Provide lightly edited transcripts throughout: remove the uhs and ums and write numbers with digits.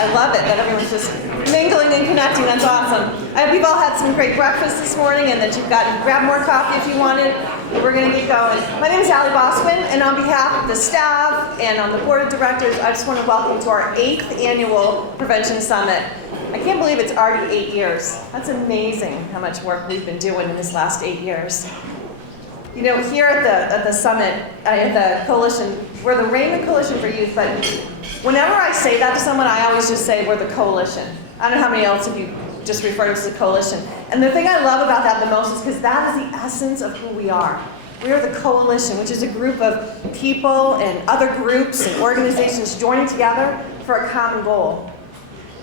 I love it that everyone's just mingling and connecting. That's awesome. I hope you've all had some great breakfast this morning and that you've grabbed more coffee if you wanted. We're going to get going. My name is Allie Boswin, and on behalf of the staff and on the board of directors, I just want to welcome you to our 8th annual Prevention Summit. I can't believe it's already 8 years. That's amazing how much work we've been doing in this last 8 years. You know, here at the summit, at the coalition, we're the Raymond Coalition for Youth, but whenever I say that to someone, I always just say we're the coalition. I don't know how many else of you just refer to us as a coalition. And the thing I love about that the most is because that is the essence of who we are. We are the coalition, which is a group of people and other groups and organizations joining together for a common goal.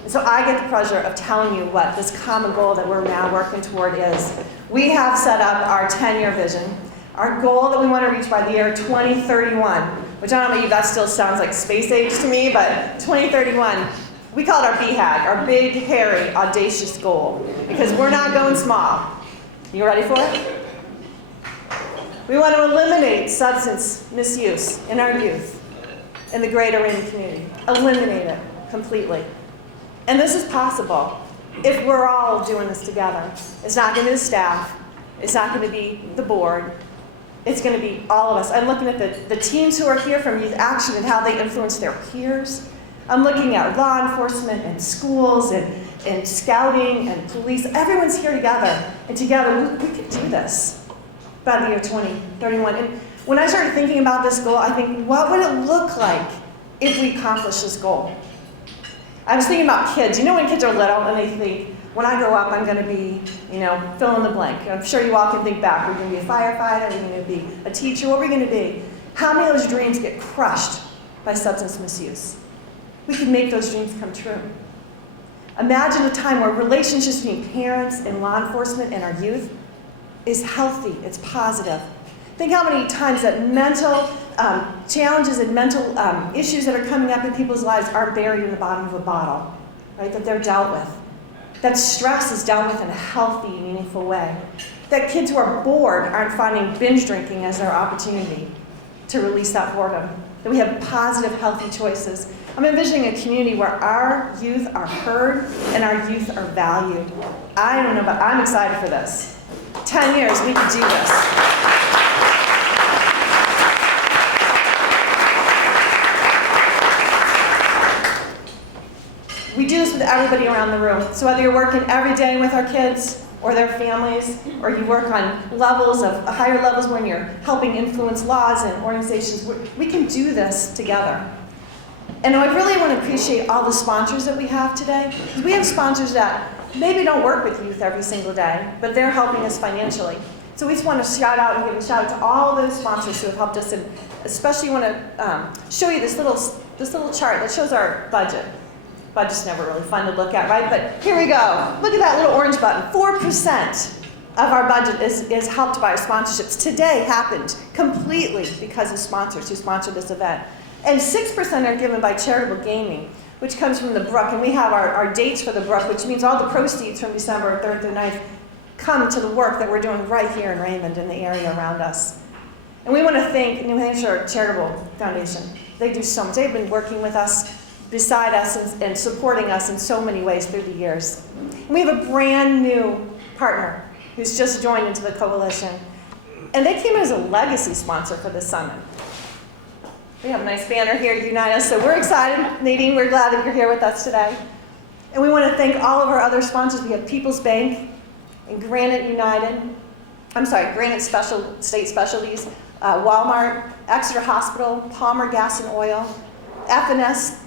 And so I get the pleasure of telling you what this common goal that we're now working toward is. We have set up our 10-year vision. Our goal that we want to reach by the year 2031, which I don't know, maybe that still sounds like space age to me, but 2031, we call it our BHAG, our big, hairy, audacious goal, because we're not going small. You ready for it? We want to eliminate substance misuse in our youth, in the greater Raymond community. Eliminate it completely. And this is possible if we're all doing this together. It's not going to be the staff. It's not going to be the board. It's going to be all of us. I'm looking at the teams who are here from Youth Action and how they influence their peers. I'm looking at law enforcement and schools and scouting and police. Everyone's here together. And together, we can do this by the year 2031. And when I started thinking about this goal, I think, what would it look like if we accomplish this goal? I was thinking about kids. You know when kids are little and they think, when I grow up, I'm going to be, you know, fill in the blank. I'm sure you all can think back. We're going to be a firefighter. We're going to be a teacher. What are we going to be? How many of those dreams get crushed by substance misuse? We can make those dreams come true. Imagine a time where relationships between parents and law enforcement and our youth is healthy. It's positive. Think how many times that mental challenges and mental issues that are coming up in people's lives are buried in the bottom of a bottle, right? That they're dealt with. That stress is dealt with in a healthy, meaningful way. That kids who are bored aren't finding binge drinking as their opportunity to release that boredom. That we have positive, healthy choices. I'm envisioning a community where our youth are heard and our youth are valued. I don't know, but I'm excited for this. 10 years, we can do this. We do this with everybody around the room. So whether you're working every day with our kids or their families, or you work on levels of higher levels when you're helping influence laws and organizations, we can do this together. And I really want to appreciate all the sponsors that we have today. We have sponsors that maybe don't work with youth every single day, but they're helping us financially. So we just want to shout out and give a shout out to all of those sponsors who have helped us, and especially want to show you this little chart that shows our budget. Budget's never really fun to look at, right? But here we go. Look at that little orange button. 4% of our budget is helped by our sponsorships. Today happened completely because of sponsors who sponsored this event. And 6% are given by charitable gaming, which comes from the Brook. And we have our dates for the Brook, which means all the proceeds from December 3rd through 9th come to the work that we're doing right here in Raymond and the area around us. And we want to thank New Hampshire Charitable Foundation. They do so much. They've been working with us, beside us, and supporting us in so many ways through the years. And we have a brand new partner who's just joined into the coalition. And they came in as a legacy sponsor for this summit. We have a nice banner here to unite us, so we're excited. Nadine, we're glad that you're here with us today. And we want to thank all of our other sponsors. We have People's Bank and Granite State Specialties, Walmart, Exeter Hospital, Palmer Gas and Oil, F&S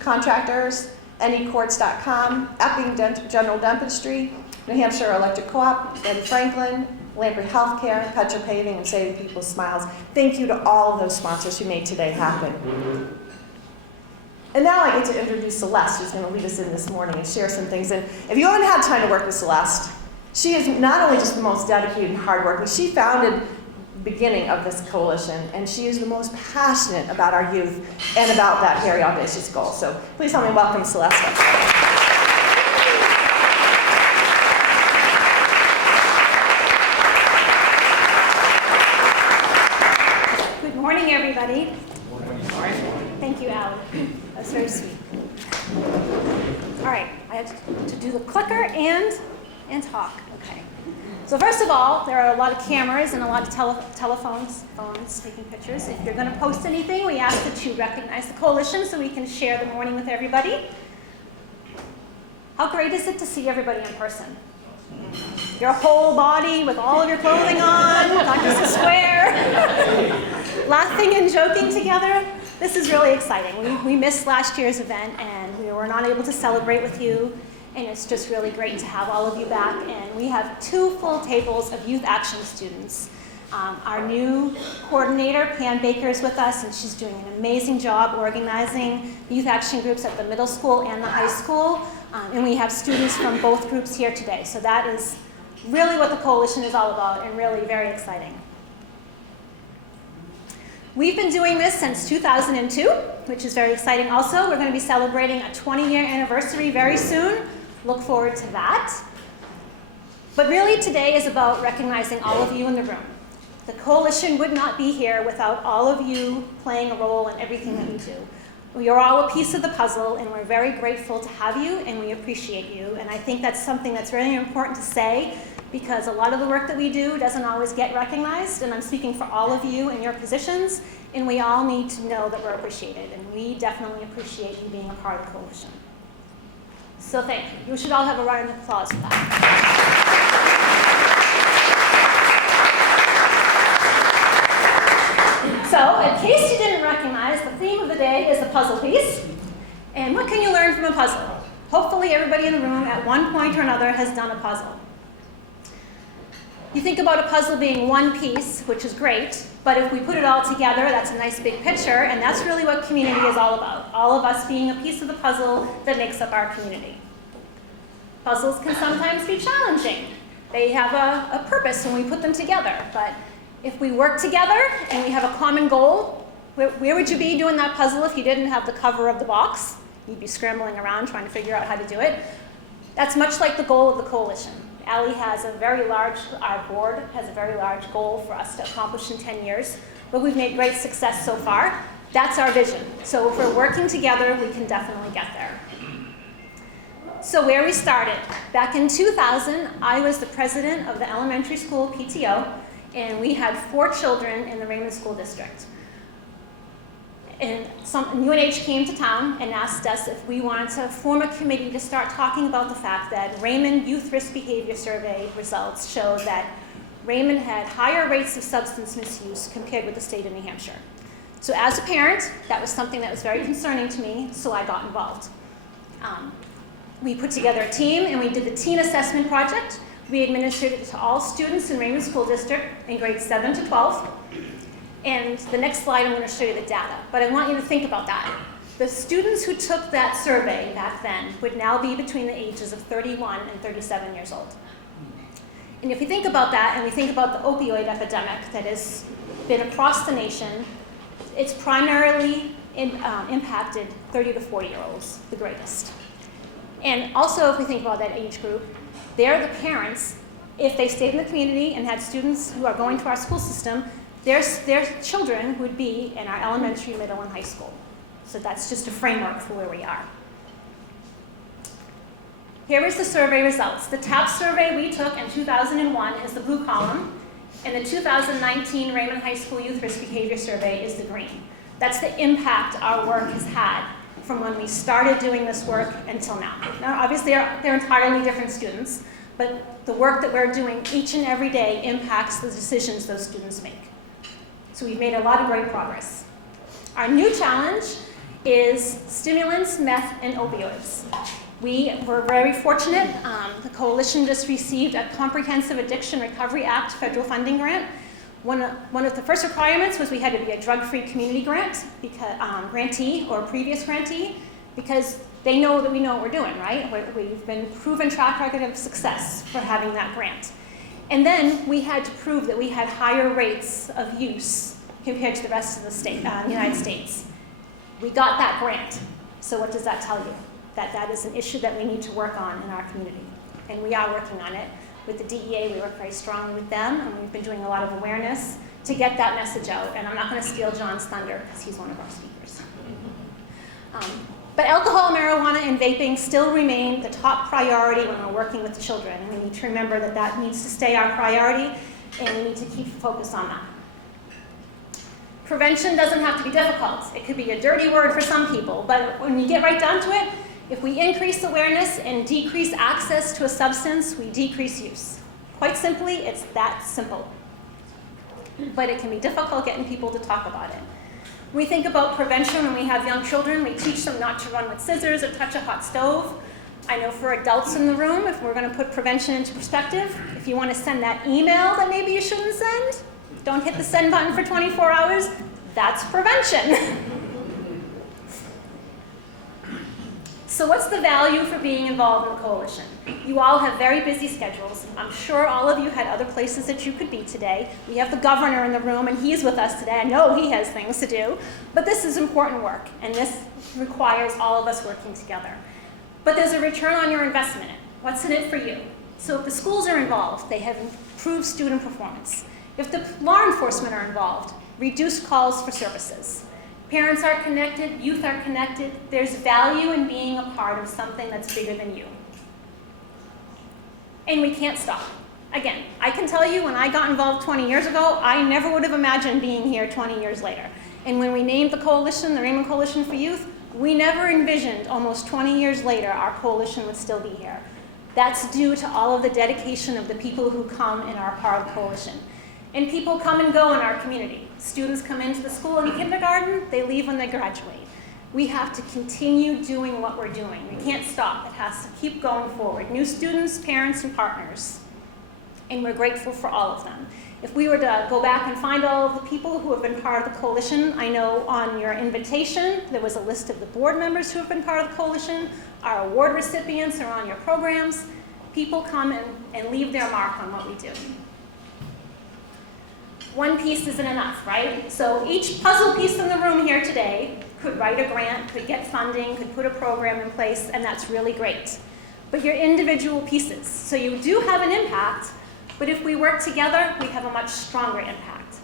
Contractors, NEcourts.com, Epping General Dentistry, New Hampshire Electric Co-op, Ben Franklin, Lamprey Healthcare, Petra Paving, and Saving People's Smiles. Thank you to all of those sponsors who made today happen. And now I get to introduce Celeste, who's going to lead us in this morning and share some things. And if you haven't had time to work with Celeste, she is not only just the most dedicated and hardworking, she founded beginning of this coalition, and she is the most passionate about our youth and about that hairy, audacious goal. So please help me welcome Celeste. Good morning, everybody. Good morning. Thank you, Allie. That's very sweet. All right, I have to do the clicker and talk. Okay. So first of all, there are a lot of cameras and a lot of telephones taking pictures. If you're going to post anything, we ask that you recognize the coalition so we can share the morning with everybody. How great is it to see everybody in person? Your whole body with all of your clothing on, not just a square, laughing and joking together. This is really exciting. We missed last year's event and we were not able to celebrate with you. And it's just really great to have all of you back. And we have 2 full tables of Youth Action students. Our new coordinator, Pam Baker, is with us, and she's doing an amazing job organizing Youth Action groups at the middle school and the high school. And we have students from both groups here today. So that is really what the coalition is all about, and really very exciting. We've been doing this since 2002, which is very exciting also. We're going to be celebrating a 20-year anniversary very soon. Look forward to that. But really today is about recognizing all of you in the room. The coalition would not be here without all of you playing a role in everything that we do. We are all a piece of the puzzle, and we're very grateful to have you, and we appreciate you. And I think that's something that's really important to say, because a lot of the work that we do doesn't always get recognized, and I'm speaking for all of you in your positions, and we all need to know that we're appreciated, and we definitely appreciate you being a part of the coalition. So thank you. You should all have a round of applause for that. So, in case you didn't recognize, the theme of the day is the puzzle piece. And what can you learn from a puzzle? Hopefully everybody in the room at one point or another has done a puzzle. You think about a puzzle being one piece, which is great, but if we put it all together, that's a nice big picture, and that's really what community is all about. All of us being a piece of the puzzle that makes up our community. Puzzles can sometimes be challenging. They have a purpose when we put them together, but if we work together and we have a common goal, where would you be doing that puzzle if you didn't have the cover of the box? You'd be scrambling around trying to figure out how to do it. That's much like the goal of the coalition. Allie has our board has a very large goal for us to accomplish in 10 years, but we've made great success so far. That's our vision. So if we're working together, we can definitely get there. So where we started, back in 2000, I was the president of the elementary school PTO, and we had 4 children in the Raymond School District. And UNH came to town and asked us if we wanted to form a committee to start talking about the fact that Raymond Youth Risk Behavior Survey results showed that Raymond had higher rates of substance misuse compared with the state of New Hampshire. So as a parent, that was something that was very concerning to me, so I got involved. We put together a team and we did the teen assessment project. We administered it to all students in Raymond School District in grades 7 to 12. And the next slide, I'm going to show you the data. But I want you to think about that. The students who took that survey back then would now be between the ages of 31 and 37 years old. And if we think about that, and we think about the opioid epidemic that has been across the nation, it's primarily impacted 30 to 40-year-olds, the greatest. And also, if we think about that age group, they're the parents, if they stayed in the community and had students who are going to our school system, their children would be in our elementary, middle, and high school. So that's just a framework for where we are. Here is the survey results. The TAP survey we took in 2001 is the blue column, and the 2019 Raymond High School Youth Risk Behavior Survey is the green. That's the impact our work has had from when we started doing this work until now. Now, obviously, they're entirely different students, but the work that we're doing each and every day impacts the decisions those students make. So we've made a lot of great progress. Our new challenge is stimulants, meth, and opioids. We were very fortunate. The coalition just received a Comprehensive Addiction Recovery Act federal funding grant. One of the first requirements was we had to be a drug-free community grantee or previous grantee, because they know that we know what we're doing, right? We've been proven track record of success for having that grant. And then we had to prove that we had higher rates of use compared to the rest of the United States. We got that grant. So what does that tell you? That is an issue that we need to work on in our community. And we are working on it. With the DEA, we work very strongly with them, and we've been doing a lot of awareness to get that message out. And I'm not going to steal John's thunder, because he's one of our speakers. But But alcohol, marijuana, and vaping still remain the top priority when we're working with children. And we need to remember that that needs to stay our priority, and we need to keep focus on that. Prevention doesn't have to be difficult. It could be a dirty word for some people, but when you get right down to it, if we increase awareness and decrease access to a substance, we decrease use. Quite simply, it's that simple. But it can be difficult getting people to talk about it. When we think about prevention when we have young children, we teach them not to run with scissors or touch a hot stove. I know for adults in the room, if we're going to put prevention into perspective, if you want to send that email that maybe you shouldn't send, don't hit the send button for 24 hours, that's prevention. So what's the value for being involved in the coalition? You all have very busy schedules. I'm sure all of you had other places that you could be today. We have the governor in the room, and he's with us today. I know he has things to do. But this is important work, and this requires all of us working together. But there's a return on your investment. What's in it for you? So if the schools are involved, they have improved student performance. If the law enforcement are involved, reduced calls for services. Parents are connected, youth are connected. There's value in being a part of something that's bigger than you. And we can't stop. Again, I can tell you when I got involved 20 years ago, I never would have imagined being here 20 years later. And when we named the coalition, the Raymond Coalition for Youth, we never envisioned almost 20 years later our coalition would still be here. That's due to all of the dedication of the people who come and are part of the coalition. And people come and go in our community. Students come into the school in kindergarten, they leave when they graduate. We have to continue doing what we're doing. We can't stop. It has to keep going forward. New students, parents, and partners. And we're grateful for all of them. If we were to go back and find all of the people who have been part of the coalition, I know on your invitation, there was a list of the board members who have been part of the coalition. Our award recipients are on your programs. People come and leave their mark on what we do. One piece isn't enough, right? So each puzzle piece in the room here today could write a grant, could get funding, could put a program in place, and that's really great. But you're individual pieces, so you do have an impact, but if we work together, we have a much stronger impact.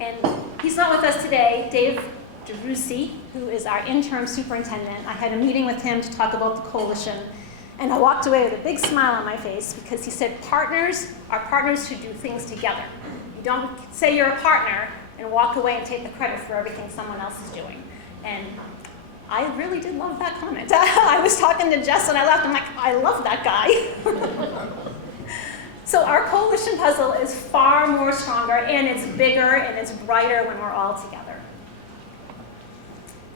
And he's not with us today, Dave DeRusi, who is our interim superintendent. I had a meeting with him to talk about the coalition, and I walked away with a big smile on my face because he said partners are partners who do things together. Don't say you're a partner and walk away and take the credit for everything someone else is doing. And I really did love that comment. I was talking to Jess and I laughed. I'm like, I love that guy. So our coalition puzzle is far more stronger, and it's bigger, and it's brighter when we're all together.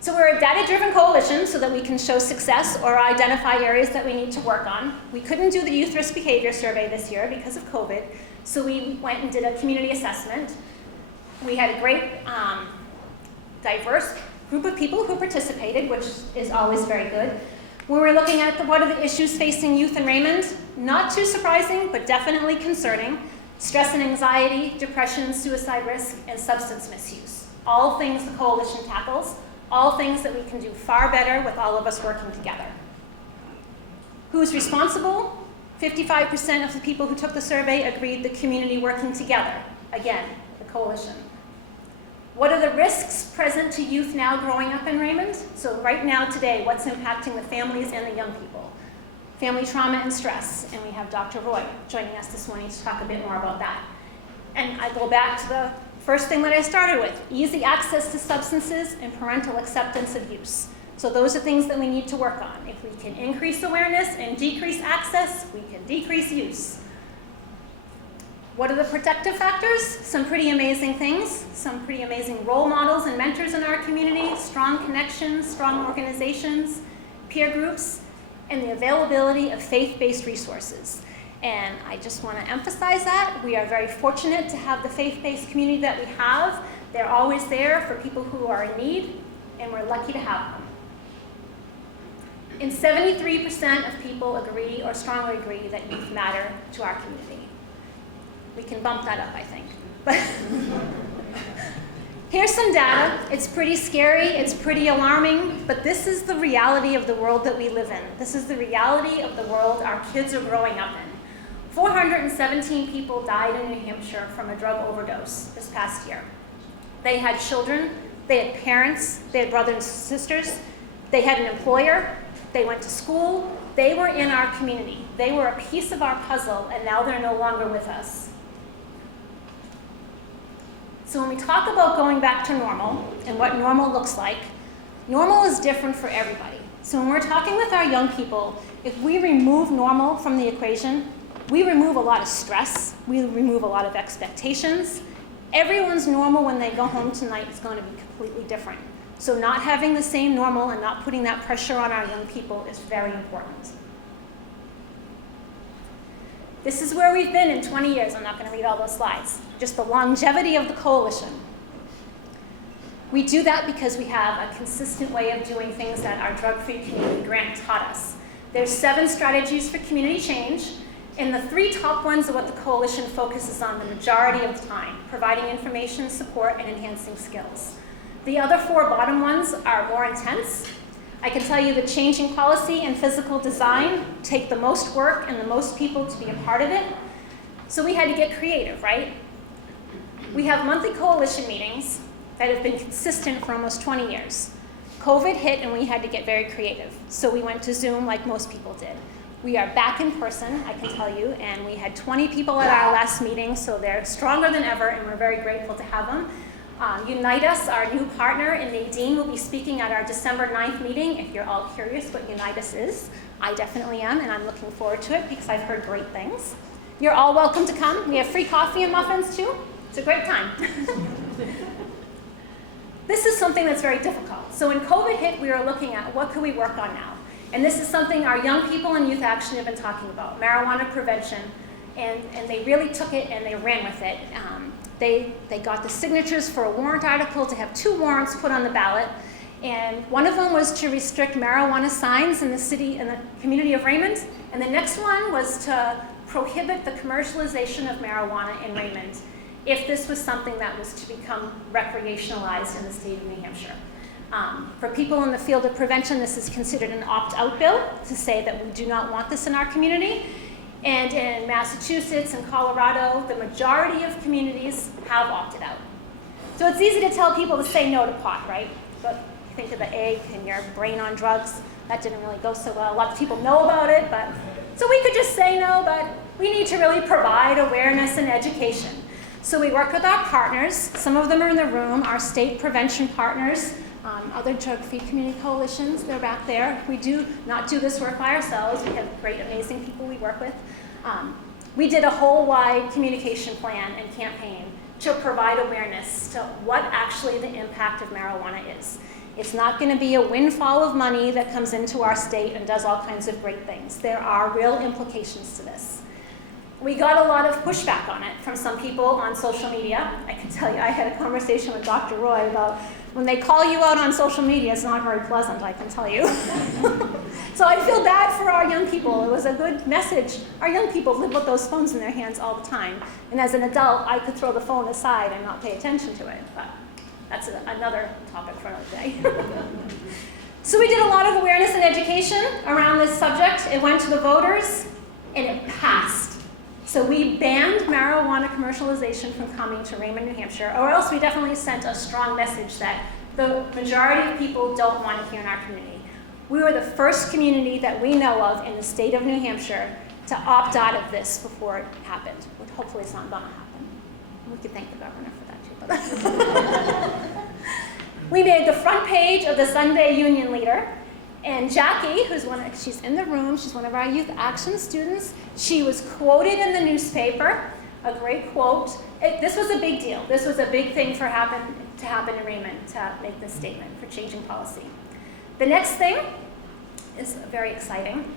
So we're a data-driven coalition so that we can show success or identify areas that we need to work on. We couldn't do the youth risk behavior survey this year because of COVID. So we went and did a community assessment. We had a great, diverse group of people who participated, which is always very good. We were looking at what are the issues facing youth in Raymond. Not too surprising, but definitely concerning. Stress and anxiety, depression, suicide risk, and substance misuse. All things the coalition tackles, all things that we can do far better with all of us working together. Who's responsible? 55% of the people who took the survey agreed the community working together. Again, the coalition. What are the risks present to youth now growing up in Raymond? So right now, today, what's impacting the families and the young people? Family trauma and stress, and we have Dr. Roy joining us this morning to talk a bit more about that. And I go back to the first thing that I started with, easy access to substances and parental acceptance of use. So those are things that we need to work on. If we can increase awareness and decrease access, we can decrease use. What are the protective factors? Some pretty amazing things, some pretty amazing role models and mentors in our community, strong connections, strong organizations, peer groups, and the availability of faith-based resources. And I just want to emphasize that. We are very fortunate to have the faith-based community that we have. They're always there for people who are in need, and we're lucky to have them. And 73% of people agree or strongly agree that youth matter to our community. We can bump that up, I think. But here's some data. It's pretty scary, it's pretty alarming, but this is the reality of the world that we live in. This is the reality of the world our kids are growing up in. 417 people died in New Hampshire from a drug overdose this past year. They had children, they had parents, they had brothers and sisters. They had an employer, they went to school, they were in our community. They were a piece of our puzzle, and now they're no longer with us. So when we talk about going back to normal and what normal looks like, normal is different for everybody. So when we're talking with our young people, if we remove normal from the equation, we remove a lot of stress, we remove a lot of expectations. Everyone's normal when they go home tonight is going to be completely different. So not having the same normal and not putting that pressure on our young people is very important. This is where we've been in 20 years. I'm not going to read all those slides. Just the longevity of the coalition. We do that because we have a consistent way of doing things that our drug-free community grant taught us. There's 7 strategies for community change, and the 3 top ones are what the coalition focuses on the majority of the time, providing information, support, and enhancing skills. The other 4 bottom ones are more intense. I can tell you that changing policy and physical design take the most work and the most people to be a part of it. So we had to get creative, right? We have monthly coalition meetings that have been consistent for almost 20 years. COVID hit and we had to get very creative. So we went to Zoom like most people did. We are back in person, I can tell you, and we had 20 people at our last meeting, so they're stronger than ever, and we're very grateful to have them. Unite Us, our new partner, and Nadine will be speaking at our December 9th meeting. If you're all curious what Unite Us is, I definitely am, and I'm looking forward to it because I've heard great things. You're all welcome to come. We have free coffee and muffins too. It's a great time. This is something that's very difficult. So when COVID hit, we were looking at what could we work on now? And this is something our young people in Youth Action have been talking about, marijuana prevention. And they really took it and they ran with it. They got the signatures for a warrant article to have 2 warrants put on the ballot. And one of them was to restrict marijuana signs in the city, in the community of Raymond. And the next one was to prohibit the commercialization of marijuana in Raymond if this was something that was to become recreationalized in the state of New Hampshire. For people in the field of prevention, this is considered an opt-out bill to say that we do not want this in our community. And in Massachusetts and Colorado, the majority of communities have opted out. So it's easy to tell people to say no to pot, right? But think of the egg and your brain on drugs. That didn't really go so well. A lot of people know about it, but so we could just say no, but we need to really provide awareness and education. So we work with our partners. Some of them are in the room, our state prevention partners, other drug-free community coalitions, they're back there. We do not do this work by ourselves. We have great, amazing people we work with. We did a whole wide communication plan and campaign to provide awareness to what actually the impact of marijuana is. It's not going to be a windfall of money that comes into our state and does all kinds of great things. There are real implications to this. We got a lot of pushback on it from some people on social media. I can tell you, I had a conversation with Dr. Roy about when they call you out on social media, it's not very pleasant, I can tell you. So I feel bad for our young people. It was a good message. Our young people live with those phones in their hands all the time. And as an adult, I could throw the phone aside and not pay attention to it. But that's another topic for another day. So we did a lot of awareness and education around this subject. It went to the voters, and it passed. So we banned marijuana commercialization from coming to Raymond, New Hampshire, or else we definitely sent a strong message that the majority of people don't want it here in our community. We were the first community that we know of in the state of New Hampshire to opt out of this before it happened, which hopefully it's not going to happen. We could thank the governor for that too. But we made the front page of the Sunday Union Leader. And Jackie, she's in the room, she's one of our Youth Action students. She was quoted in the newspaper, a great quote. This was a big deal. This was a big thing to happen in Raymond, to make this statement for changing policy. The next thing is very exciting.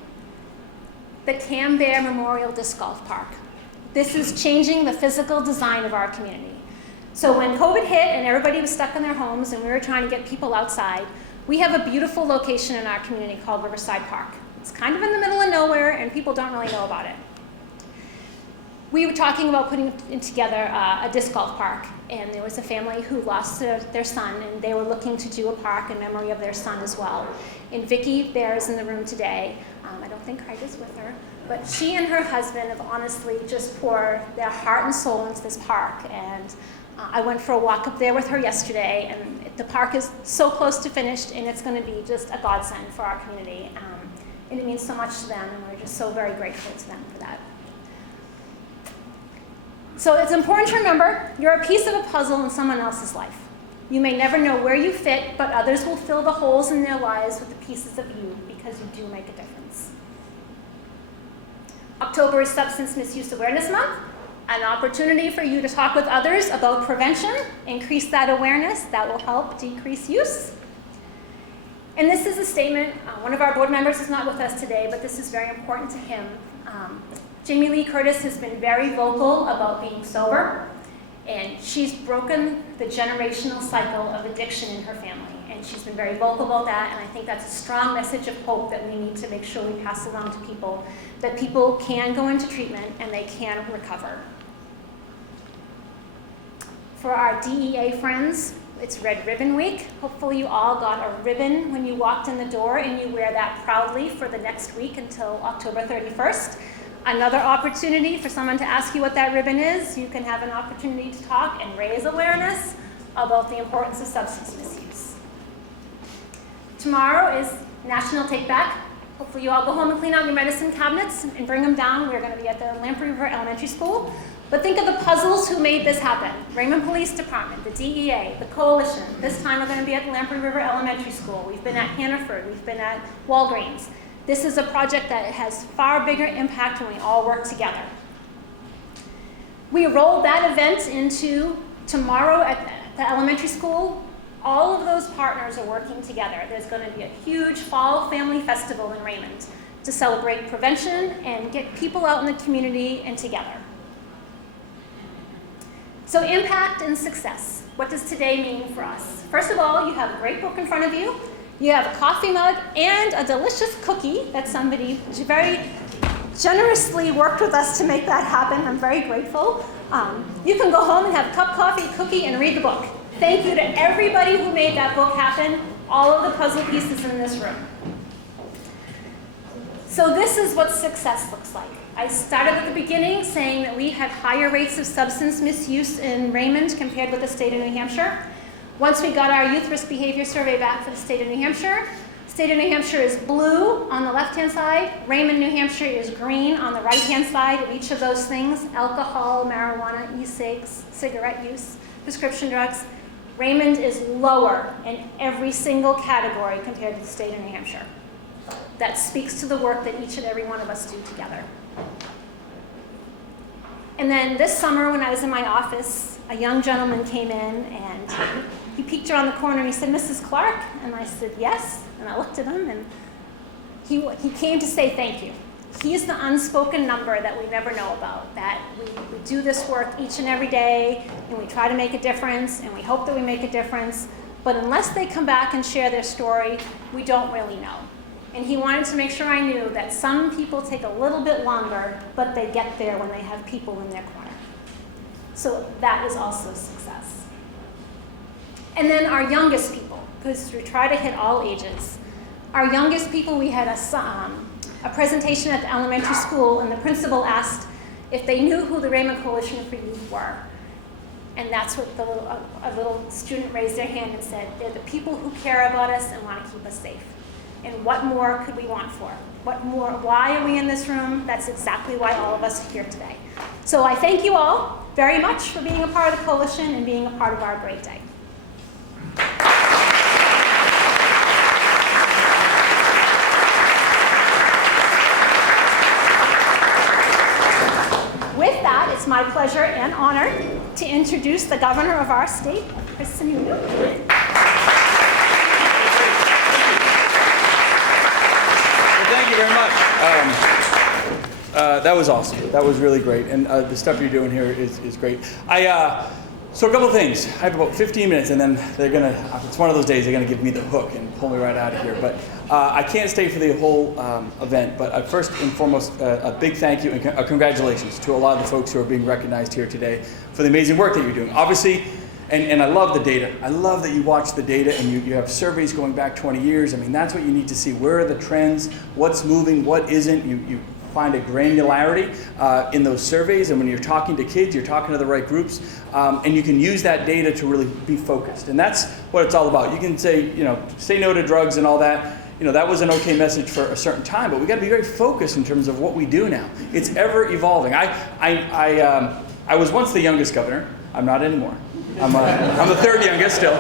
The Camber Memorial Disc Golf Park. This is changing the physical design of our community. So when COVID hit and everybody was stuck in their homes and we were trying to get people outside, we have a beautiful location in our community called Riverside Park. It's kind of in the middle of nowhere and people don't really know about it. We were talking about putting together a disc golf park, and there was a family who lost their son, and they were looking to do a park in memory of their son as well. And Vicki Bear is in the room today. I don't think Craig is with her, but she and her husband have honestly just poured their heart and soul into this park. And I went for a walk up there with her yesterday, and The park is so close to finished, and it's going to be just a godsend for our community. And it means so much to them, and we're just so very grateful to them for that. So it's important to remember, you're a piece of a puzzle in someone else's life. You may never know where you fit, but others will fill the holes in their lives with the pieces of you because you do make a difference. October is Substance Misuse Awareness Month, an opportunity for you to talk with others about prevention, increase that awareness, that will help decrease use. And this is a statement, one of our board members is not with us today, but this is very important to him. Jamie Lee Curtis has been very vocal about being sober, and she's broken the generational cycle of addiction in her family. And she's been very vocal about that, and I think that's a strong message of hope that we need to make sure we pass along to people, that people can go into treatment and they can recover. For our DEA friends, it's Red Ribbon Week. Hopefully you all got a ribbon when you walked in the door, and you wear that proudly for the next week until October 31st. Another opportunity for someone to ask you what that ribbon is. You can have an opportunity to talk and raise awareness about the importance of substance misuse. Tomorrow is National Take Back. Hopefully you all go home and clean out your medicine cabinets and bring them down. We're going to be at the Lamprey River Elementary School. But think of the puzzles who made this happen. Raymond Police Department, the DEA, the Coalition. This time we're going to be at the Lamprey River Elementary School. We've been at Hannaford. We've been at Walgreens. This is a project that has far bigger impact when we all work together. We rolled that event into tomorrow at the elementary school. All of those partners are working together. There's going to be a huge fall family festival in Raymond to celebrate prevention and get people out in the community and together. So impact and success. What does today mean for us? First of all, you have a great book in front of you. You have a coffee mug and a delicious cookie that somebody very generously worked with us to make that happen. I'm very grateful. You can go home and have a cup of coffee, cookie, and read the book. Thank you to everybody who made that book happen, all of the puzzle pieces in this room. So this is what success looks like. I started at the beginning saying that we had higher rates of substance misuse in Raymond compared with the state of New Hampshire. Once we got our youth risk behavior survey back for the state of New Hampshire, state of New Hampshire is blue on the left-hand side. Raymond, New Hampshire is green on the right-hand side of each of those things: alcohol, marijuana, e-cigs, cigarette use, prescription drugs. Raymond is lower in every single category compared to the state of New Hampshire. That speaks to the work that each and every one of us do together. And then this summer when I was in my office, a young gentleman came in and he peeked around the corner and he said, "Mrs. Clark?" And I said, "Yes." And I looked at him and he came to say thank you. He's the unspoken number that we never know about, that we do this work each and every day and we try to make a difference and we hope that we make a difference. But unless they come back and share their story, we don't really know. And he wanted to make sure I knew that some people take a little bit longer, but they get there when they have people in their corner. So that is also a success. And then our youngest people, because we try to hit all ages. Our youngest people, we had a presentation at the elementary school, and the principal asked if they knew who the Raymond Coalition for Youth were. And that's what a little student raised their hand and said, "They're the people who care about us and want to keep us safe." And what more could we want for? What more? Why are we in this room? That's exactly why all of us are here today. So I thank you all very much for being a part of the coalition and being a part of our great day. With that, it's my pleasure and honor to introduce the governor of our state, Sununu. Thank you very much. That was awesome. That was really great. And the stuff you're doing here is great. So a couple things. I have about 15 minutes and then they're going to, it's one of those days they're going to give me the hook and pull me right out of here. But I can't stay for the whole event. But first and foremost, a big thank you and congratulations to a lot of the folks who are being recognized here today for the amazing work that you're doing. Obviously, and I love the data. I love that you watch the data and you have surveys going back 20 years. I mean, that's what you need to see. Where are the trends? What's moving? What isn't? You find a granularity in those surveys, and when you're talking to kids, you're talking to the right groups, and you can use that data to really be focused. And that's what it's all about. You can say, say no to drugs and all that. That was an okay message for a certain time, but we got to be very focused in terms of what we do now. It's ever evolving. I was once the youngest governor. I'm not anymore. I'm the third youngest still.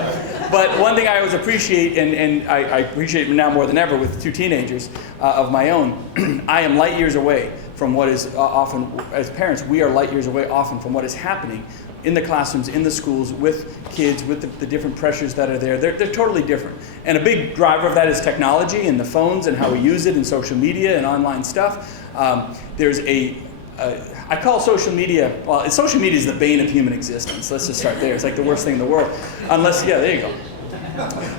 But one thing I always appreciate, and I appreciate now more than ever with 2 teenagers of my own, I am light years away from what is often, as parents, we are light years away often from what is happening in the classrooms, in the schools, with kids, with the different pressures that are there. They're totally different. And a big driver of that is technology and the phones and how we use it and social media and online stuff. There's I call social media, social media is the bane of human existence. Let's just start there. It's like the worst thing in the world. Unless, yeah, there you go.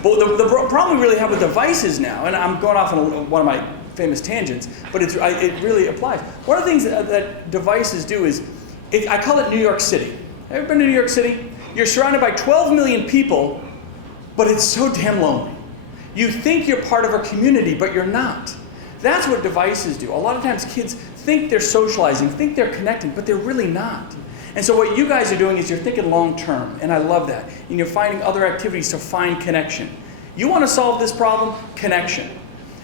But the problem we really have with devices now, and I'm going off on one of my famous tangents, but it really applies. One of the things that devices do is, I call it New York City. Ever been to New York City? You're surrounded by 12 million people, but it's so damn lonely. You think you're part of a community, but you're not. That's what devices do. A lot of times kids think they're socializing, think they're connecting, but they're really not. And so what you guys are doing is you're thinking long term, and I love that. And you're finding other activities to find connection. You want to solve this problem? Connection.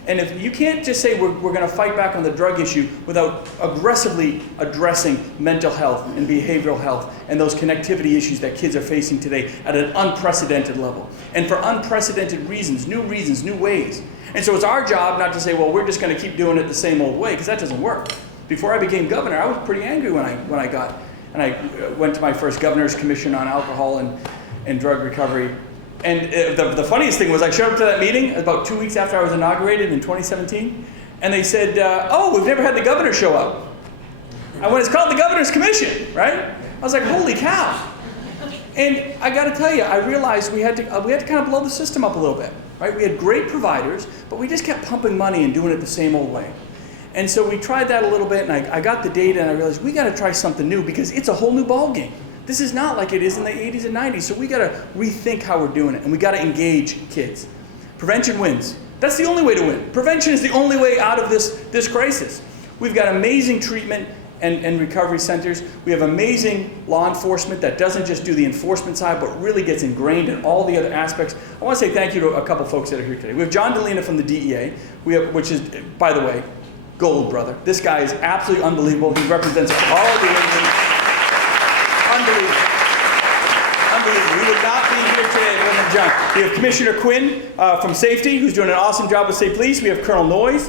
And if you can't just say we're going to fight back on the drug issue without aggressively addressing mental health and behavioral health and those connectivity issues that kids are facing today at an unprecedented level. And for unprecedented reasons, new ways. And so it's our job not to say, well, we're just going to keep doing it the same old way, because that doesn't work. Before I became governor, I was pretty angry when I went to my first governor's commission on alcohol and drug recovery. And the funniest thing was I showed up to that meeting about 2 weeks after I was inaugurated in 2017, and they said, oh, we've never had the governor show up. I went, it's called the Governor's Commission, right? I was like, holy cow. And I got to tell you, I realized we had to kind of blow the system up a little bit, right? We had great providers, but we just kept pumping money and doing it the same old way. And so we tried that a little bit, and I got the data, and I realized we got to try something new, because it's a whole new ballgame. This is not like it is in the 80s and 90s, so we got to rethink how we're doing it, and we got to engage kids. Prevention wins. That's the only way to win. Prevention is the only way out of this crisis. We've got amazing treatment and recovery centers. We have amazing law enforcement that doesn't just do the enforcement side, but really gets ingrained in all the other aspects. I want to say thank you to a couple folks that are here today. We have John DeLena from the DEA, which is, by the way, gold, brother. This guy is absolutely unbelievable. He represents all the Indians. Unbelievable. We would not be here today if it wasn't John. We have Commissioner Quinn from Safety, who's doing an awesome job with State Police. We have Colonel Noyes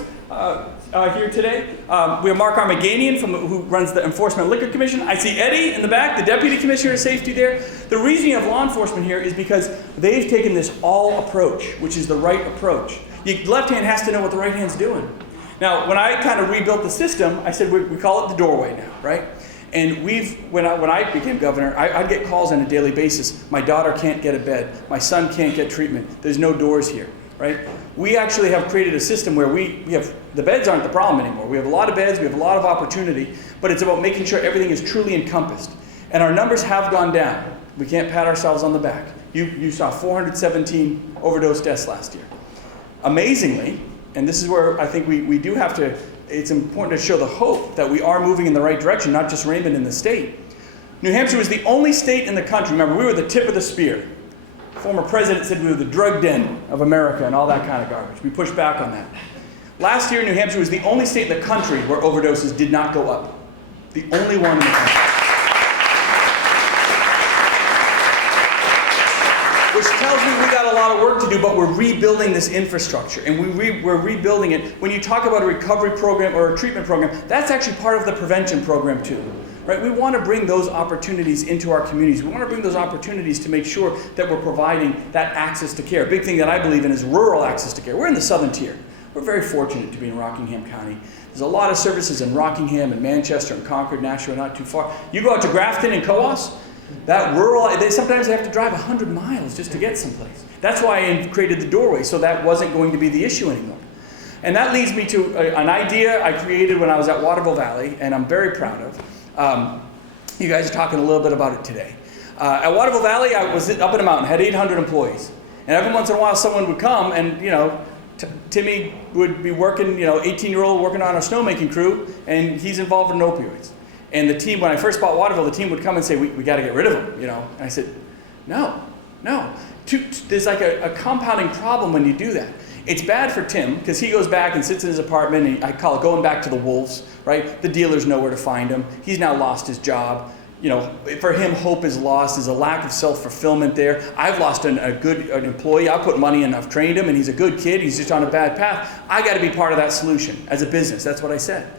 here today. We have Mark Armaganian, who runs the Enforcement Liquor Commission. I see Eddie in the back, the Deputy Commissioner of Safety there. The reason you have law enforcement here is because they've taken this all approach, which is the right approach. The left hand has to know what the right hand's doing. Now, when I kind of rebuilt the system, I said we call it the doorway now, right? And when I became governor, I'd get calls on a daily basis. My daughter can't get a bed. My son can't get treatment. There's no doors here, right? We actually have created a system where we have, the beds aren't the problem anymore. We have a lot of beds, we have a lot of opportunity, but it's about making sure everything is truly encompassed. And our numbers have gone down. We can't pat ourselves on the back. You saw 417 overdose deaths last year. Amazingly, and this is where I think we do have to, it's important to show the hope that we are moving in the right direction, not just Raymond in the state. New Hampshire was the only state in the country, remember, we were the tip of the spear. Former president said we were the drug den of America and all that kind of garbage. We pushed back on that. Last year, New Hampshire was the only state in the country where overdoses did not go up. The only one in the country. Which tells me we got a lot of work to do, but we're rebuilding this infrastructure, and we're rebuilding it. When you talk about a recovery program or a treatment program, that's actually part of the prevention program too, right? We want to bring those opportunities into our communities. We want to bring those opportunities to make sure that we're providing that access to care. A big thing that I believe in is rural access to care. We're in the southern tier. We're very fortunate to be in Rockingham County. There's a lot of services in Rockingham and Manchester and Concord, Nashua, not too far. You go out to Grafton and Coos, that rural, sometimes they have to drive 100 miles just to get someplace. That's why I created the doorway, so that wasn't going to be the issue anymore. And that leads me to an idea I created when I was at Waterville Valley, and I'm very proud of. You guys are talking a little bit about it today. At Waterville Valley, I was up in a mountain, had 800 employees. And every once in a while, someone would come and, Timmy would be working, 18-year-old working on a snowmaking crew, and he's involved in opioids. And the team, when I first bought Waterville, the team would come and say, we got to get rid of him, And I said, no. There's like a compounding problem when you do that. It's bad for Tim, because he goes back and sits in his apartment, and I call it going back to the wolves, right? The dealers know where to find him. He's now lost his job. For him, hope is lost. There's a lack of self-fulfillment there. I've lost an employee. I put money in, I've trained him, and he's a good kid. He's just on a bad path. I got to be part of that solution as a business. That's what I said.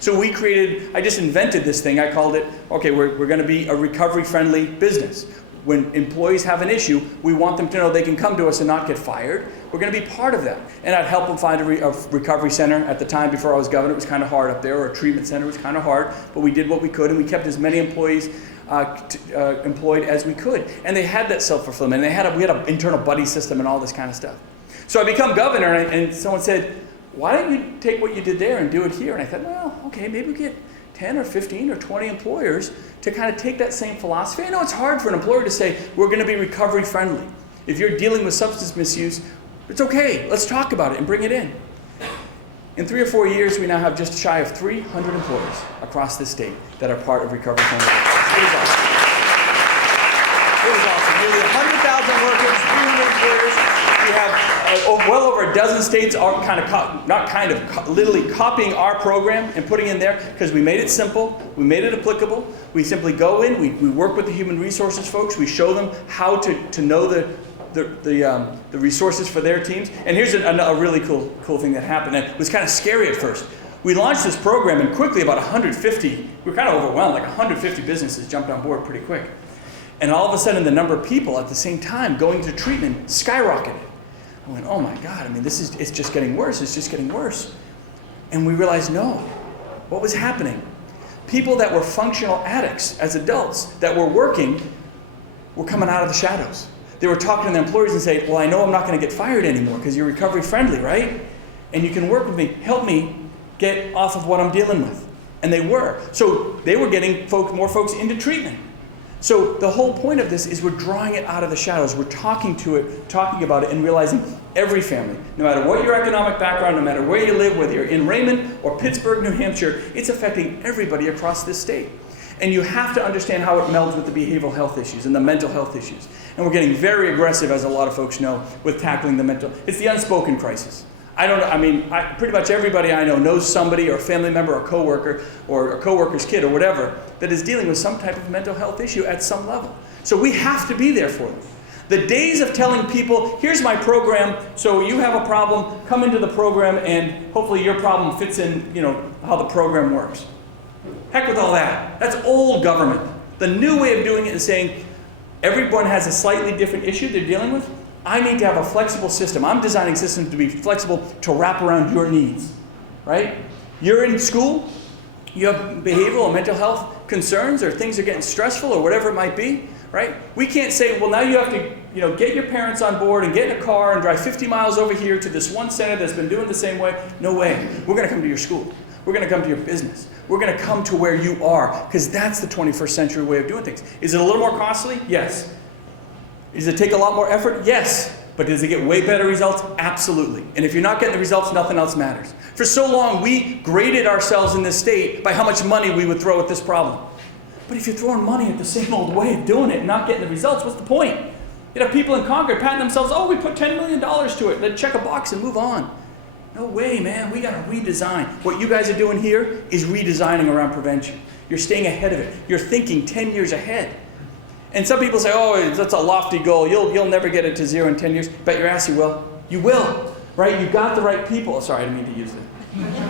So I just invented this thing. I called it, okay, we're going to be a recovery-friendly business. When employees have an issue, we want them to know they can come to us and not get fired. We're going to be part of that. And I'd help them find a recovery center. At the time, before I was governor, it was kind of hard up there, or a treatment center was kind of hard. But we did what we could, and we kept as many employees employed as we could. And they had that self-fulfillment. We had an internal buddy system and all this kind of stuff. So I become governor, and someone said, why don't you take what you did there and do it here? And I thought, well, okay, maybe we get 10 or 15 or 20 employers to kind of take that same philosophy. I know it's hard for an employer to say, we're going to be recovery friendly. If you're dealing with substance misuse, it's okay. Let's talk about it and bring it in. In 3 or 4 years, we now have just shy of 300 employers across the state that are part of recovery friendly. It is awesome. It is awesome. Nearly 100,000 workers, 300 employers. We have well over a dozen states are literally copying our program and putting it in there, because we made it simple, we made it applicable. We simply go in, we work with the human resources folks, we show them how to know the resources for their teams. And here's a really cool thing that happened. And it was kind of scary at first. We launched this program, and quickly about 150, we were kind of overwhelmed, like 150 businesses jumped on board pretty quick. And all of a sudden, the number of people at the same time going to treatment skyrocketed. I went, oh my God, it's just getting worse, it's just getting worse. And we realized, no, what was happening? People that were functional addicts as adults that were working were coming out of the shadows. They were talking to their employers and saying, well, I know I'm not going to get fired anymore because you're recovery friendly, right? And you can work with me, help me get off of what I'm dealing with. And they were. So they were getting more folks into treatment. So the whole point of this is we're drawing it out of the shadows. We're talking about it, and realizing every family, no matter what your economic background, no matter where you live, whether you're in Raymond or Pittsburgh, New Hampshire, it's affecting everybody across this state. And you have to understand how it melds with the behavioral health issues and the mental health issues. And we're getting very aggressive, as a lot of folks know, with tackling the mental. It's the unspoken crisis. Pretty much everybody I know knows somebody or a family member or coworker or a coworker's kid or whatever that is dealing with some type of mental health issue at some level. So we have to be there for them. The days of telling people, here's my program, so you have a problem, come into the program, and hopefully your problem fits in, how the program works. Heck with all that. That's old government. The new way of doing it is saying, everyone has a slightly different issue they're dealing with. I need to have a flexible system. I'm designing systems to be flexible to wrap around your needs, right? You're in school, you have behavioral or mental health concerns, or things are getting stressful or whatever it might be, right? We can't say, well, now you have to, get your parents on board and get in a car and drive 50 miles over here to this one center that's been doing the same way. No way. We're going to come to your school. We're going to come to your business. We're going to come to where you are, because that's the 21st century way of doing things. Is it a little more costly? Yes. Does it take a lot more effort? Yes. But does it get way better results? Absolutely. And if you're not getting the results, nothing else matters. For so long, we graded ourselves in this state by how much money we would throw at this problem. But if you're throwing money at the same old way of doing it and not getting the results, what's the point? You'd have people in Concord patting themselves, oh, we put $10 million to it. Let's check a box and move on. No way, man. We got to redesign. What you guys are doing here is redesigning around prevention. You're staying ahead of it. You're thinking 10 years ahead. And some people say, oh, that's a lofty goal. You'll never get it to 0 in 10 years. Bet your ass you will. You will, right? You got the right people. Sorry, I didn't mean to use it. Who cares?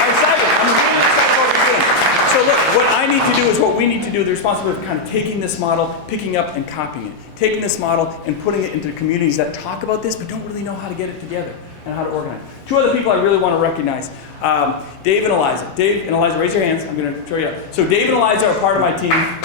I'm excited. I'm really excited about what we're doing. So look, what I need to do is what we need to do, the responsibility of kind of taking this model, picking up and copying it. Taking this model and putting it into communities that talk about this but don't really know how to get it together and how to organize. 2 other people I really want to recognize. Dave and Eliza. Dave and Eliza, raise your hands. I'm going to show you up. So Dave and Eliza are part of my team. At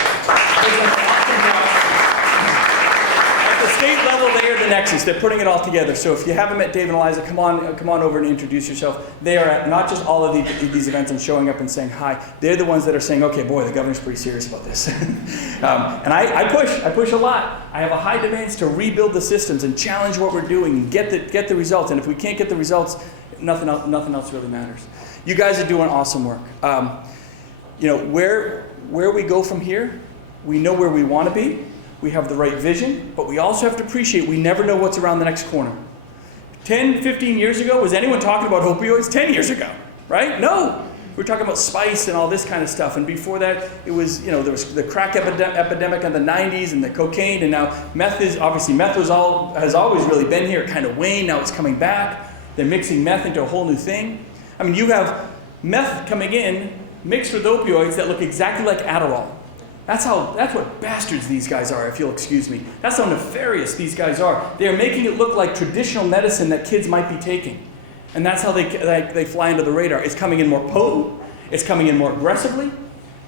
the state level, they are the connections. They're putting it all together. So if you haven't met Dave and Eliza, come on over and introduce yourself. They are at not just all of these events and showing up and saying hi. They're the ones that are saying, okay, boy, the governor's pretty serious about this. And I push a lot. I have a high demands to rebuild the systems and challenge what we're doing and get the results. And if we can't get the results, nothing else really matters. You guys are doing awesome work. Where we go from here, we know where we want to be. We have the right vision, but we also have to appreciate we never know what's around the next corner. 10, 15 years ago, was anyone talking about opioids? 10 years ago, right? No. We were talking about spice and all this kind of stuff. And before that, it was, there was the crack epidemic in the 90s and the cocaine. And now meth has always really been here. It kind of waned. Now it's coming back. They're mixing meth into a whole new thing. I mean, you have meth coming in mixed with opioids that look exactly like Adderall. That's what bastards these guys are, if you'll excuse me. That's how nefarious these guys are. They are making it look like traditional medicine that kids might be taking. And that's how they fly under the radar. It's coming in more potent. It's coming in more aggressively.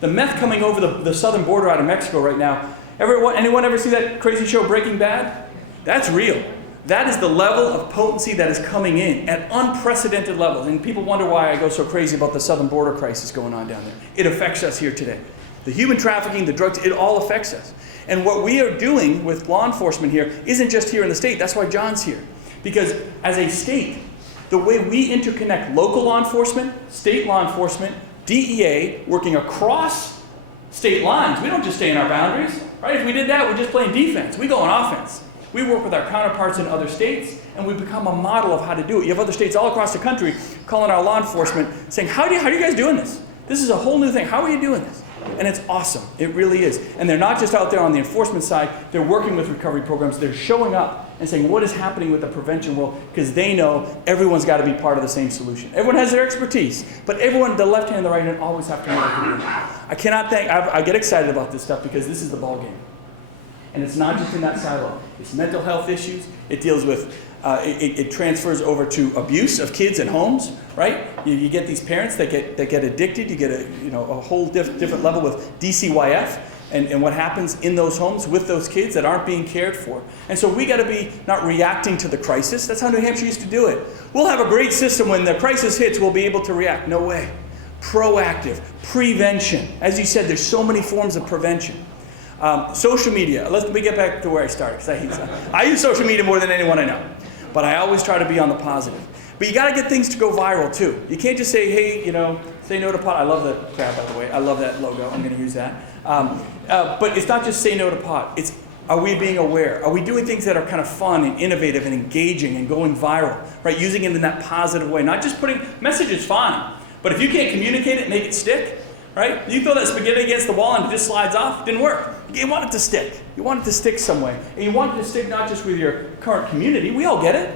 The meth coming over the southern border out of Mexico right now. Anyone ever see that crazy show Breaking Bad? That's real. That is the level of potency that is coming in at unprecedented levels. And people wonder why I go so crazy about the southern border crisis going on down there. It affects us here today. The human trafficking, the drugs, it all affects us. And what we are doing with law enforcement here isn't just here in the state. That's why John's here. Because as a state, the way we interconnect local law enforcement, state law enforcement, DEA, working across state lines. We don't just stay in our boundaries, right? If we did that, we're just playing defense. We go on offense. We work with our counterparts in other states, and we become a model of how to do it. You have other states all across the country calling our law enforcement, saying, how are you guys doing this? This is a whole new thing. How are you doing this? And it's awesome. It really is. And they're not just out there on the enforcement side. They're working with recovery programs. They're showing up and saying, what is happening with the prevention world? Because they know everyone's got to be part of the same solution. Everyone has their expertise. But everyone, the left hand and the right hand, always have to know what to do. I get excited about this stuff because this is the ball game. And it's not just in that silo. It's mental health issues. It deals with, it transfers over to abuse of kids in homes, right? You get these parents that get addicted. You get a whole different level with DCYF and what happens in those homes with those kids that aren't being cared for. And so we got to be not reacting to the crisis. That's how New Hampshire used to do it. We'll have a great system when the crisis hits, we'll be able to react. No way. Proactive, prevention. As you said, there's so many forms of prevention. Social media. Let me get back to where I started, because I use social media more than anyone I know. But I always try to be on the positive. But you got to get things to go viral too. You can't just say, hey, say no to pot. I love that crap, by the way. I love that logo. I'm going to use that. But it's not just say no to pot. It's, are we being aware? Are we doing things that are kind of fun and innovative and engaging and going viral? Right? Using it in that positive way. Not just putting, message is fine. But if you can't communicate it, make it stick. Right? You throw that spaghetti against the wall and it just slides off. Didn't work. You want it to stick. You want it to stick some way. And you want it to stick not just with your current community. We all get it.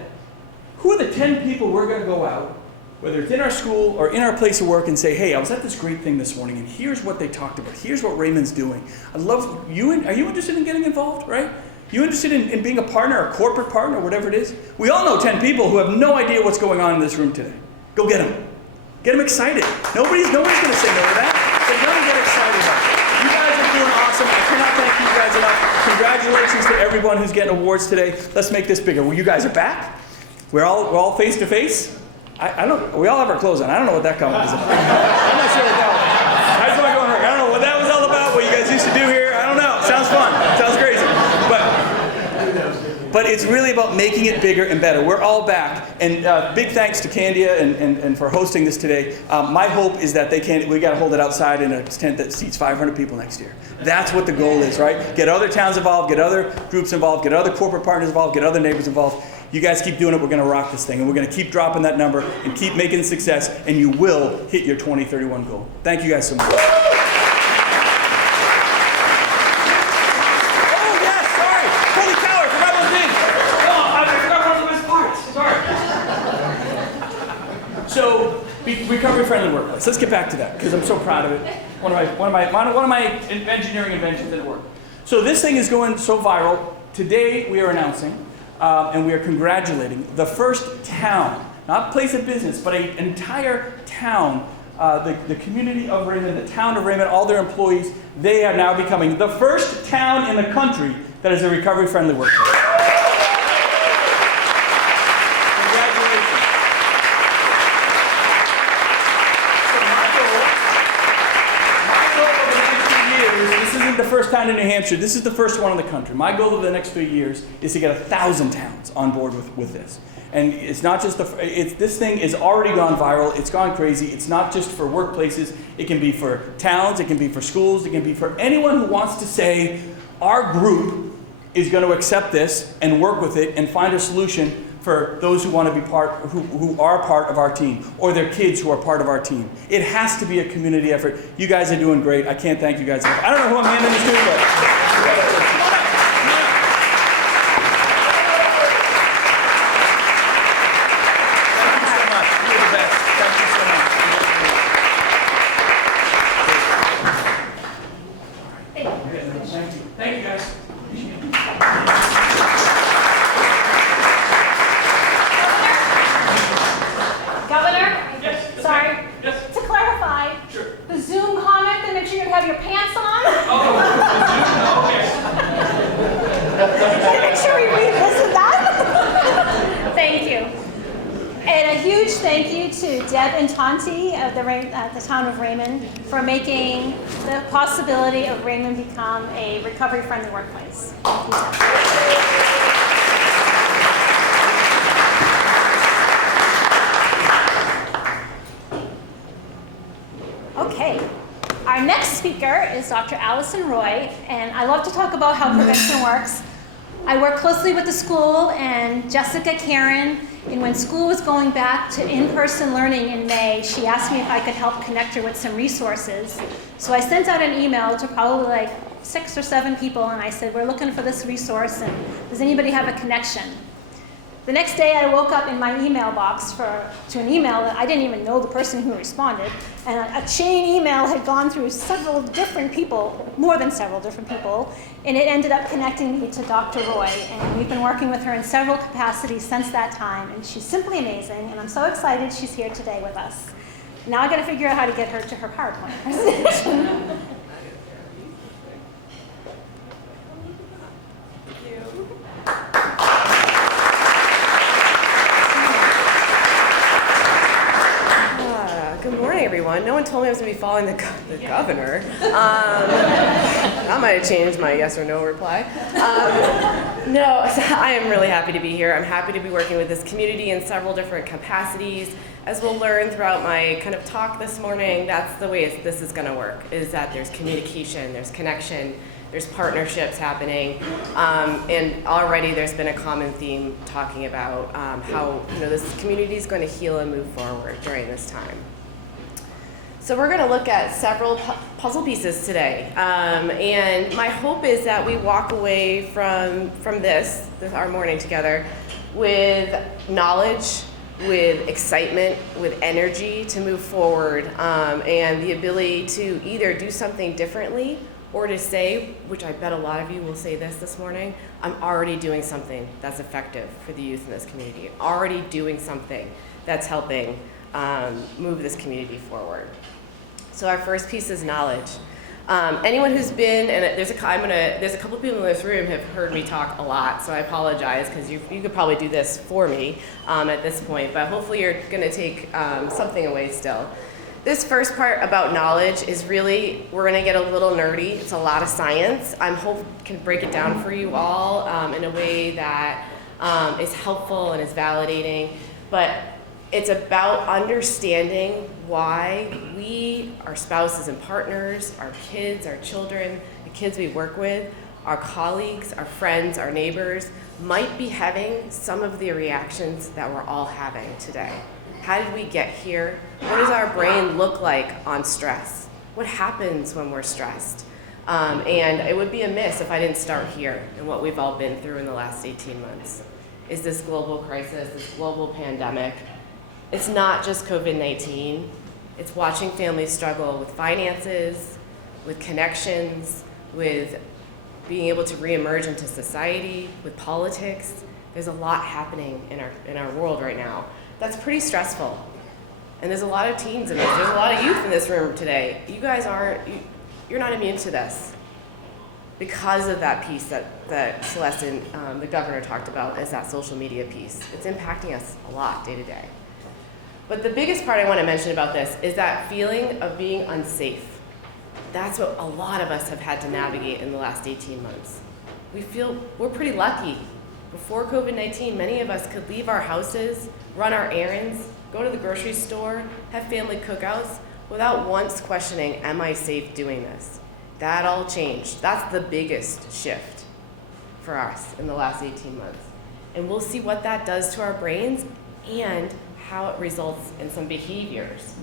Who are the 10 people we're going to go out, whether it's in our school or in our place of work, and say, hey, I was at this great thing this morning, and here's what they talked about. Here's what Raymond's doing. I love you. Are you interested in getting involved, right? You interested in being a partner, a corporate partner, whatever it is? We all know 10 people who have no idea what's going on in this room today. Go get them. Get them excited. Nobody's going to say no to that. They're going to get excited about it. You guys are doing awesome. I cannot thank you guys enough. Congratulations to everyone who's getting awards today. Let's make this bigger. Well, you guys are back. We're all face to face. We all have our clothes on. I don't know what that comment is about. I'm not sure what that was. I just want to go on record. I don't know what that was all about, what you guys used to do here. I don't know. Sounds fun. Sounds crazy. But it's really about making it bigger and better. We're all back. And big thanks to Candia and for hosting this today. My hope is that we got to hold it outside in a tent that seats 500 people next year. That's what the goal is, right? Get other towns involved, get other groups involved, get other corporate partners involved, get other neighbors involved. You guys keep doing it. We're going to rock this thing. And we're going to keep dropping that number and keep making it success. And you will hit your 2031 goal. Thank you guys so much. So, recovery-friendly workplace. Let's get back to that because I'm so proud of it. One of my engineering inventions at work. So this thing is going so viral. Today we are announcing and we are congratulating the first town, not place of business, but an entire town, the community of Raymond, the town of Raymond, all their employees. They are now becoming the first town in the country that is a recovery-friendly workplace. first town in New Hampshire. This is the first one in the country. My goal over the next 3 years is to get 1,000 towns on board with this. And it's not just this thing has already gone viral. It's gone crazy. It's not just for workplaces. It can be for towns. It can be for schools. It can be for anyone who wants to say, our group is going to accept this and work with it and find a solution for those who want to be who are part of our team, or their kids who are part of our team. It has to be a community effort. You guys are doing great. I can't thank you guys enough. I don't know who I'm handing this to, but thank you so much. You're the best. Thank you so much. Thank you. Thank you, guys. The Zoom comment, then make sure you have your pants on. Oh, okay. Make sure we revisit that. Thank you. And a huge thank you to Deb and Tonti of the town of Raymond for making the possibility of Raymond become a recovery-friendly workplace. Thank you, Okay, our next speaker is Dr. Allison Roy, and I love to talk about how prevention works. I work closely with the school and Jessica, Karen, and when school was going back to in-person learning in May, she asked me if I could help connect her with some resources. So I sent out an email to probably like 6 or 7 people, and I said, we're looking for this resource, and does anybody have a connection? The next day I woke up in my email box to an email that I didn't even know the person who responded, and a chain email had gone through several different people, more than several different people, and it ended up connecting me to Dr. Roy, and we've been working with her in several capacities since that time, and she's simply amazing, and I'm so excited she's here today with us. Now I gotta figure out how to get her to her PowerPoint presentation. Good morning, everyone. No one told me I was going to be following the governor. That might have changed my yes or no reply. No, I am really happy to be here. I'm happy to be working with this community in several different capacities. As we'll learn throughout my kind of talk this morning, that's the way this is going to work, is that there's communication, there's connection, there's partnerships happening, and already there's been a common theme talking about how this community is going to heal and move forward during this time. So we're going to look at several puzzle pieces today, and my hope is that we walk away from this our morning together, with knowledge, with excitement, with energy to move forward, and the ability to either do something differently or to say, which I bet a lot of you will say this morning, I'm already doing something that's effective for the youth in this community, already doing something that's helping move this community forward. So our first piece is knowledge. Anyone who's been, and there's a couple people in this room have heard me talk a lot, so I apologize, because you could probably do this for me at this point, but hopefully you're gonna take something away still. This first part about knowledge is really, we're gonna get a little nerdy. It's a lot of science. I hope can break it down for you all in a way that is helpful and is validating, but it's about understanding why we, our spouses and partners, our kids, our children, the kids we work with, our colleagues, our friends, our neighbors, might be having some of the reactions that we're all having today. How did we get here? What does our brain look like on stress? What happens when we're stressed? And it would be a miss if I didn't start here and what we've all been through in the last 18 months. Is this global crisis, this global pandemic? It's not just COVID-19. It's watching families struggle with finances, with connections, with being able to reemerge into society, with politics. There's a lot happening in our world right now. That's pretty stressful. And there's a lot of teens in this. There's a lot of youth in this room today. You guys you're not immune to this because of that piece that Celeste and the governor talked about, is that social media piece. It's impacting us a lot day to day. But the biggest part I want to mention about this is that feeling of being unsafe. That's what a lot of us have had to navigate in the last 18 months. We feel we're pretty lucky. Before COVID-19, many of us could leave our houses, run our errands, go to the grocery store, have family cookouts without once questioning, am I safe doing this? That all changed. That's the biggest shift for us in the last 18 months. And we'll see what that does to our brains and how it results in some behaviors.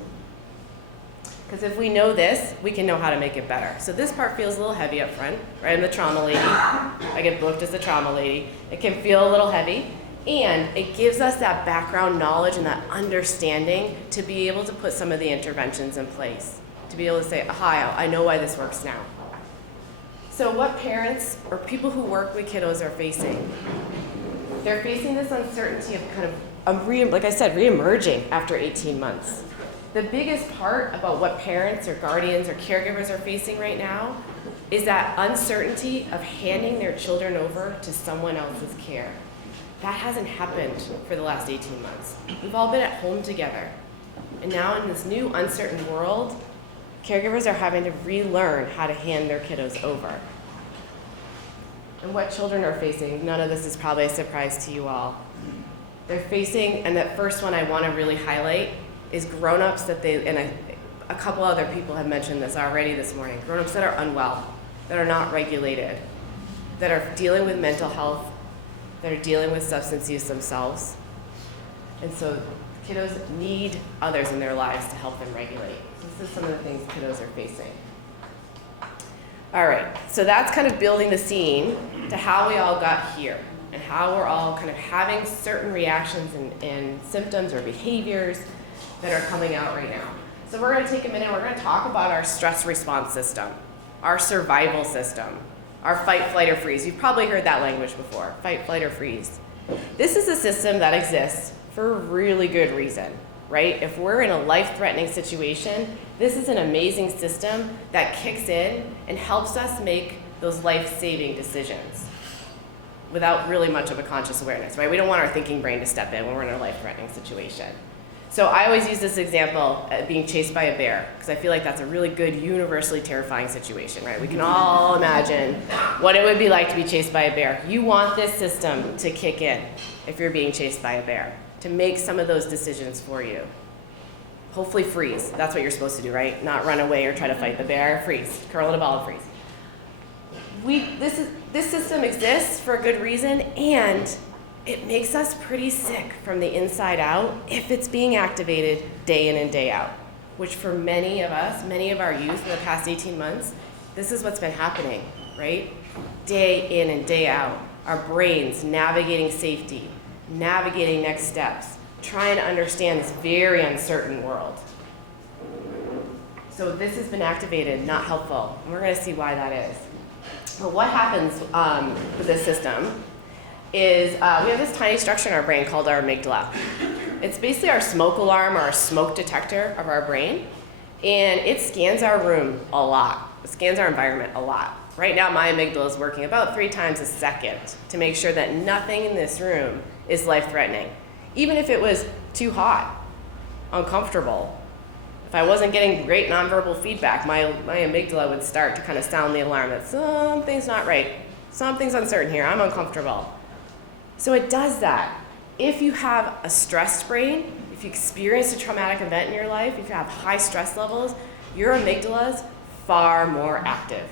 Because if we know this, we can know how to make it better. So this part feels a little heavy up front, right? I'm the trauma lady. I get booked as the trauma lady. It can feel a little heavy. And it gives us that background knowledge and that understanding to be able to put some of the interventions in place. To be able to say, aha, I know why this works now. So what parents or people who work with kiddos are facing? They're facing this uncertainty of kind of, like I said, reemerging after 18 months. The biggest part about what parents or guardians or caregivers are facing right now is that uncertainty of handing their children over to someone else's care. That hasn't happened for the last 18 months. We've all been at home together. And now in this new uncertain world, caregivers are having to relearn how to hand their kiddos over. And what children are facing, none of this is probably a surprise to you all. They're facing, and that first one I want to really highlight is grown-ups that a couple other people have mentioned this already this morning, grown-ups that are unwell, that are not regulated, that are dealing with mental health, that are dealing with substance use themselves. And so kiddos need others in their lives to help them regulate. This is some of the things kiddos are facing. All right, so that's kind of building the scene to how we all got here and how we're all kind of having certain reactions and symptoms or behaviors that are coming out right now. So we're going to take a minute, we're going to talk about our stress response system, our survival system, our fight, flight, or freeze. You've probably heard that language before, fight, flight, or freeze. This is a system that exists for a really good reason, right? If we're in a life-threatening situation, this is an amazing system that kicks in and helps us make those life-saving decisions without really much of a conscious awareness, right? We don't want our thinking brain to step in when we're in a life-threatening situation. So I always use this example of being chased by a bear, because I feel like that's a really good, universally terrifying situation, right? We can all imagine what it would be like to be chased by a bear. You want this system to kick in if you're being chased by a bear, to make some of those decisions for you. Hopefully freeze. That's what you're supposed to do, right? Not run away or try to fight the bear. Freeze. Curl in a ball and freeze. This system exists for a good reason, and it makes us pretty sick from the inside out if it's being activated day in and day out, which for many of us, many of our youth in the past 18 months, this is what's been happening, right? Day in and day out, our brains navigating safety, navigating next steps, trying to understand this very uncertain world. So this has been activated, not helpful, and we're going to see why that is. But what happens with this system is we have this tiny structure in our brain called our amygdala. It's basically our smoke alarm or our smoke detector of our brain, and it scans our room a lot. It scans our environment a lot. Right now, my amygdala is working about 3 times a second to make sure that nothing in this room is life-threatening. Even if it was too hot, uncomfortable, if I wasn't getting great nonverbal feedback, my amygdala would start to kind of sound the alarm that something's not right, something's uncertain here, I'm uncomfortable. So it does that. If you have a stressed brain, if you experience a traumatic event in your life, if you have high stress levels, your amygdala's far more active,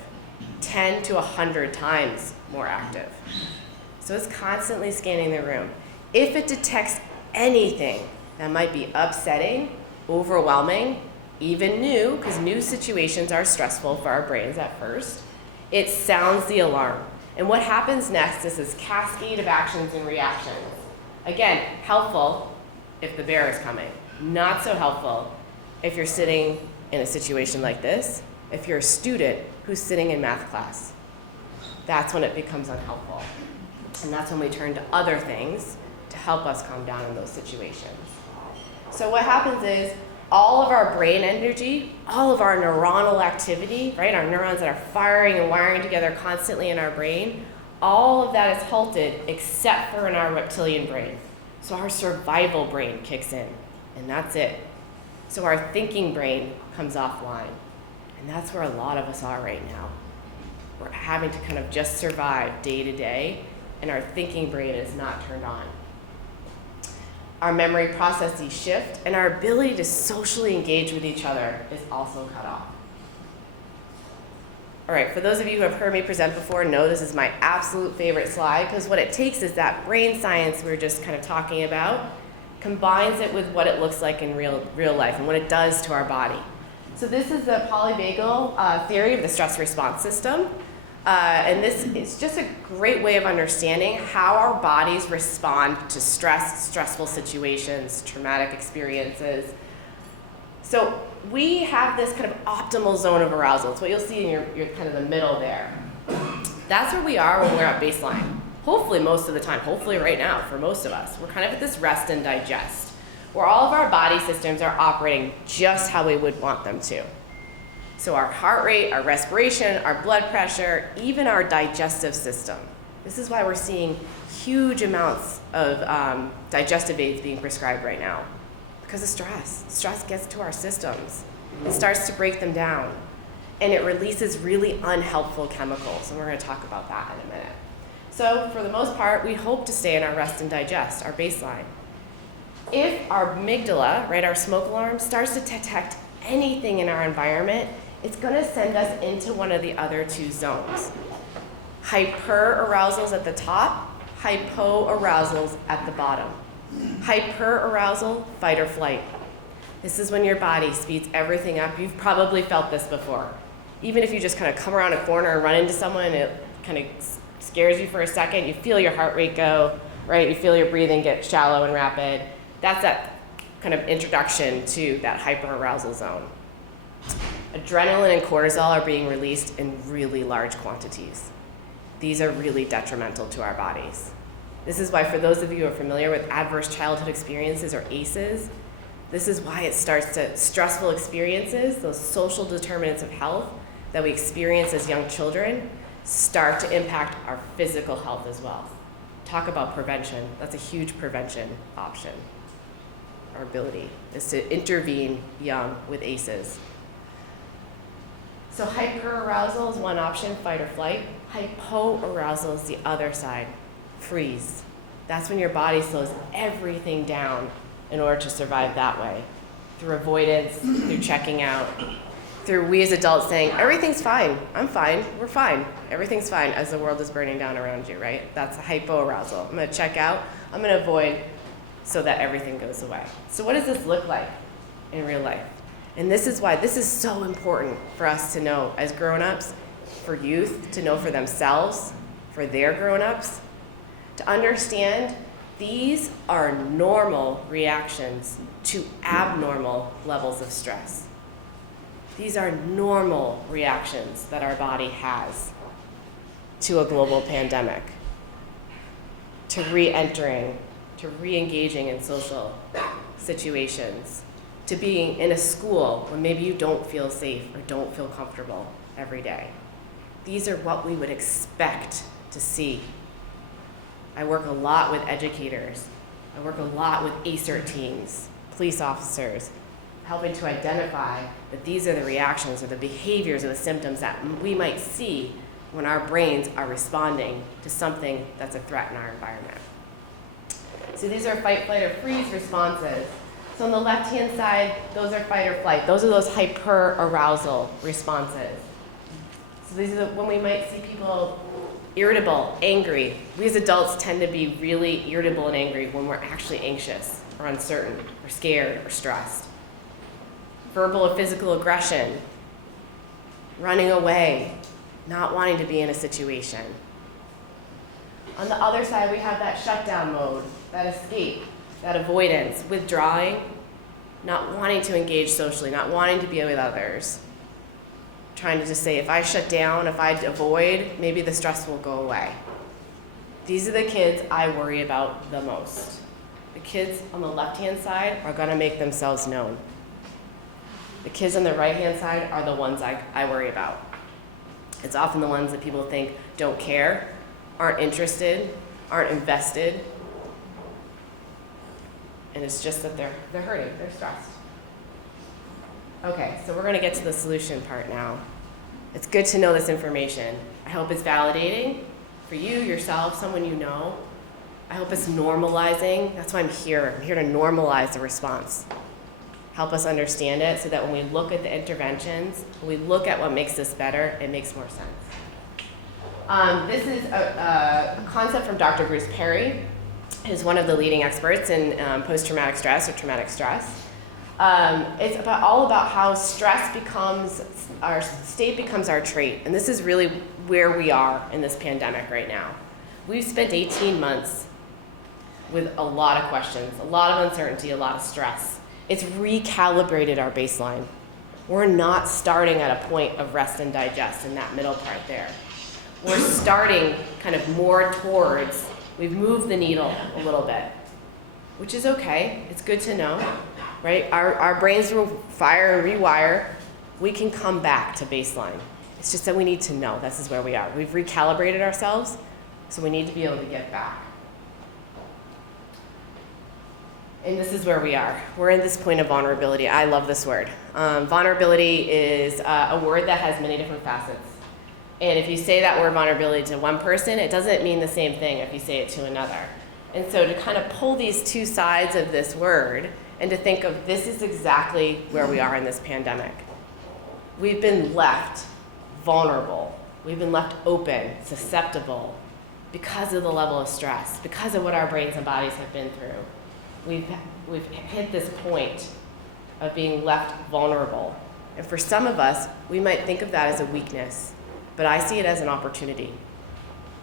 10 to 100 times more active. So it's constantly scanning the room. If it detects anything that might be upsetting, overwhelming, even new, because new situations are stressful for our brains at first, it sounds the alarm. And what happens next is this cascade of actions and reactions. Again, helpful if the bear is coming. Not so helpful if you're sitting in a situation like this, if you're a student who's sitting in math class. That's when it becomes unhelpful. And that's when we turn to other things to help us calm down in those situations. So what happens is all of our brain energy, all of our neuronal activity, right, our neurons that are firing and wiring together constantly in our brain, all of that is halted except for in our reptilian brain. So our survival brain kicks in, and that's it. So our thinking brain comes offline. And that's where a lot of us are right now. We're having to kind of just survive day to day, and our thinking brain is not turned on. Our memory processes shift, and our ability to socially engage with each other is also cut off. All right, for those of you who have heard me present before, know this is my absolute favorite slide, because what it takes is that brain science we were just kind of talking about, combines it with what it looks like in real life and what it does to our body. So this is the Polyvagal theory of the stress response system. And this is just a great way of understanding how our bodies respond to stress, stressful situations, traumatic experiences. So we have this kind of optimal zone of arousal. It's what you'll see in your kind of the middle there. That's where we are when we're at baseline. Hopefully most of the time, hopefully right now for most of us. We're kind of at this rest and digest, where all of our body systems are operating just how we would want them to. So our heart rate, our respiration, our blood pressure, even our digestive system. This is why we're seeing huge amounts of digestive aids being prescribed right now. Because of stress. Stress gets to our systems. It starts to break them down. And it releases really unhelpful chemicals. And we're going to talk about that in a minute. So for the most part, we hope to stay in our rest and digest, our baseline. If our amygdala, right, our smoke alarm, starts to detect anything in our environment, it's going to send us into one of the other two zones. Hyperarousals at the top, hypoarousals at the bottom. Hyperarousal, fight or flight. This is when your body speeds everything up. You've probably felt this before. Even if you just kind of come around a corner and run into someone and it kind of scares you for a second, you feel your heart rate go, right? You feel your breathing get shallow and rapid. That's that kind of introduction to that hyperarousal zone. Adrenaline and cortisol are being released in really large quantities. These are really detrimental to our bodies. This is why, for those of you who are familiar with adverse childhood experiences, or ACEs, this is why it starts to, stressful experiences, those social determinants of health that we experience as young children, start to impact our physical health as well. Talk about prevention. That's a huge prevention option. Our ability is to intervene young with ACEs. So hyperarousal is one option, fight or flight. Hypoarousal is the other side, freeze. That's when your body slows everything down in order to survive that way. Through avoidance, through checking out, through we as adults saying, everything's fine, I'm fine, we're fine, everything's fine as the world is burning down around you, right? That's hypoarousal. I'm gonna check out, I'm gonna avoid so that everything goes away. So what does this look like in real life? And this is why this is so important for us to know as grown-ups, for youth to know for themselves, for their grown-ups, to understand these are normal reactions to abnormal levels of stress. These are normal reactions that our body has to a global pandemic, to re-entering, to re-engaging in social situations, to being in a school when maybe you don't feel safe or don't feel comfortable every day. These are what we would expect to see. I work a lot with educators. I work a lot with ACERT teams, police officers, helping to identify that these are the reactions or the behaviors or the symptoms that we might see when our brains are responding to something that's a threat in our environment. So these are fight, flight, or freeze responses. So on the left-hand side, those are fight or flight. Those are those hyperarousal responses. So these are when we might see people irritable, angry. We as adults tend to be really irritable and angry when we're actually anxious or uncertain or scared or stressed. Verbal or physical aggression, running away, not wanting to be in a situation. On the other side, we have that shutdown mode, that escape, that avoidance, withdrawing, not wanting to engage socially, not wanting to be with others. Trying to just say, if I shut down, if I avoid, maybe the stress will go away. These are the kids I worry about the most. The kids on the left-hand side are gonna make themselves known. The kids on the right-hand side are the ones I worry about. It's often the ones that people think don't care, aren't interested, aren't invested, and it's just that they're hurting, they're stressed. Okay, so we're going to get to the solution part now. It's good to know this information. I hope it's validating for you, yourself, someone you know. I hope it's normalizing. That's why I'm here. I'm here to normalize the response. Help us understand it so that when we look at the interventions, when we look at what makes this better, it makes more sense. This is a concept from Dr. Bruce Perry, who's one of the leading experts in post-traumatic stress or traumatic stress. It's all about how stress becomes our state becomes our trait. And this is really where we are in this pandemic right now. We've spent 18 months with a lot of questions, a lot of uncertainty, a lot of stress. It's recalibrated our baseline. We're not starting at a point of rest and digest in that middle part there. We're starting kind of more towards, we've moved the needle a little bit, which is okay. It's good to know, right? Our brains will fire and rewire. We can come back to baseline. It's just that we need to know this is where we are. We've recalibrated ourselves, so we need to be able to get back. And this is where we are. We're in this point of vulnerability. I love this word. Vulnerability is a word that has many different facets. And if you say that word vulnerability to one person, it doesn't mean the same thing if you say it to another. And so to kind of pull these two sides of this word and to think of this is exactly where we are in this pandemic. We've been left vulnerable. We've been left open, susceptible, because of the level of stress, because of what our brains and bodies have been through. We've hit this point of being left vulnerable. And for some of us, we might think of that as a weakness, but I see it as an opportunity.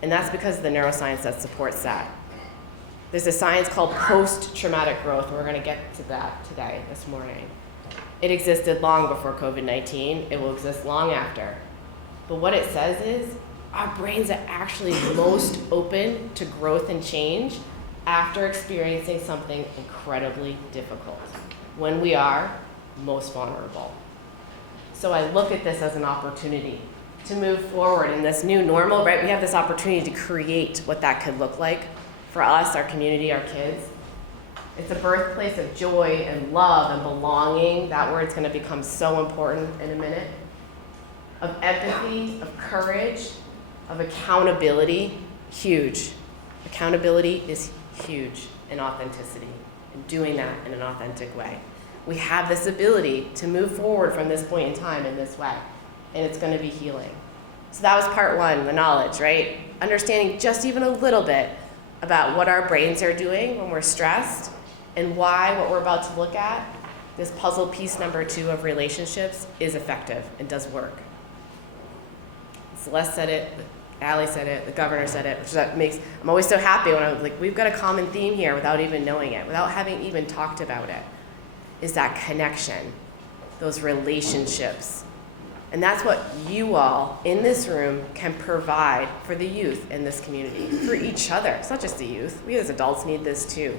And that's because of the neuroscience that supports that. There's a science called post-traumatic growth, and we're going to get to that today, this morning. It existed long before COVID-19. It will exist long after. But what it says is our brains are actually most open to growth and change after experiencing something incredibly difficult, when we are most vulnerable. So I look at this as an opportunity to move forward in this new normal, right? We have this opportunity to create what that could look like for us, our community, our kids. It's a birthplace of joy and love and belonging. That word's gonna become so important in a minute. Of empathy, of courage, of accountability, huge. Accountability is huge in authenticity, and doing that in an authentic way. We have this ability to move forward from this point in time in this way, and it's going to be healing. So that was part one, the knowledge, right? Understanding just even a little bit about what our brains are doing when we're stressed, and why what we're about to look at, this puzzle piece number 2 of relationships, is effective and does work. Celeste said it, Allie said it, the governor said it, which that makes, I'm always so happy when I'm like, we've got a common theme here without even knowing it, without having even talked about it, is that connection, those relationships. And that's what you all in this room can provide for the youth in this community, for each other. It's not just the youth, we as adults need this too.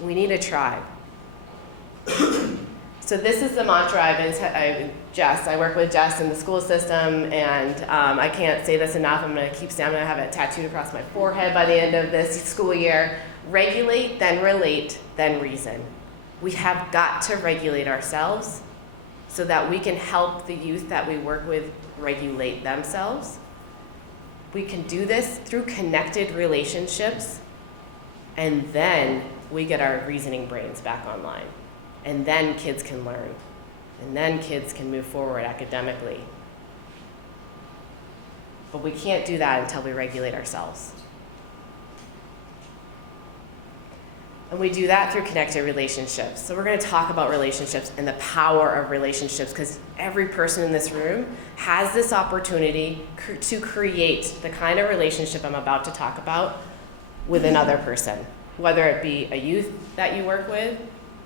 We need a tribe. So this is the mantra I work with Jess in the school system, and I can't say this enough. I'm going to keep saying, I'm going to have it tattooed across my forehead by the end of this school year. Regulate, then relate, then reason. We have got to regulate ourselves so that we can help the youth that we work with regulate themselves. We can do this through connected relationships, and then we get our reasoning brains back online. And then kids can learn. And then kids can move forward academically. But we can't do that until we regulate ourselves. And we do that through connected relationships. So we're going to talk about relationships and the power of relationships, because every person in this room has this opportunity to create the kind of relationship I'm about to talk about with another person, whether it be a youth that you work with,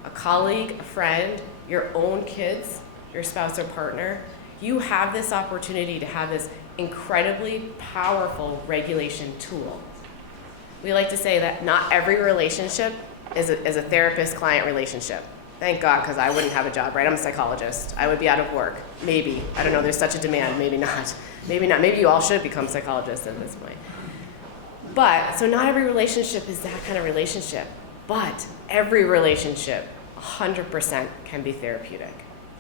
a colleague, a friend, your own kids, your spouse or partner. You have this opportunity to have this incredibly powerful regulation tool. We like to say that not every relationship is a therapist-client relationship. Thank God, because I wouldn't have a job, right? I'm a psychologist. I would be out of work. Maybe. I don't know, there's such a demand. Maybe not. Maybe not. Maybe you all should become psychologists at this point. But, so not every relationship is that kind of relationship. But every relationship, 100% can be therapeutic.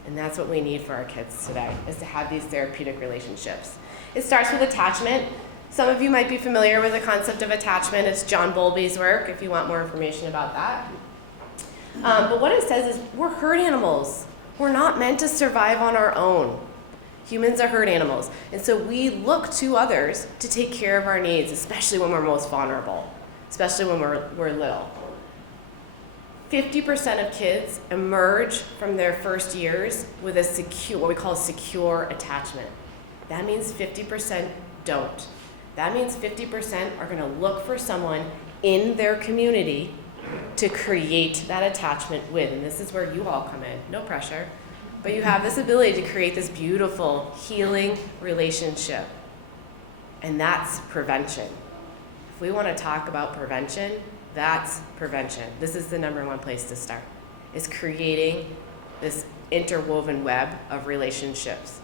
And that's what we need for our kids today, is to have these therapeutic relationships. It starts with attachment. Some of you might be familiar with the concept of attachment. It's John Bowlby's work, if you want more information about that. But what it says is we're herd animals. We're not meant to survive on our own. Humans are herd animals. And so we look to others to take care of our needs, especially when we're most vulnerable, especially when we're little. 50% of kids emerge from their first years with a secure, what we call a secure attachment. That means 50% don't. That means 50% are going to look for someone in their community to create that attachment with. And this is where you all come in. No pressure. But you have this ability to create this beautiful, healing relationship. And that's prevention. If we want to talk about prevention, that's prevention. This is the #1 place to start, is creating this interwoven web of relationships.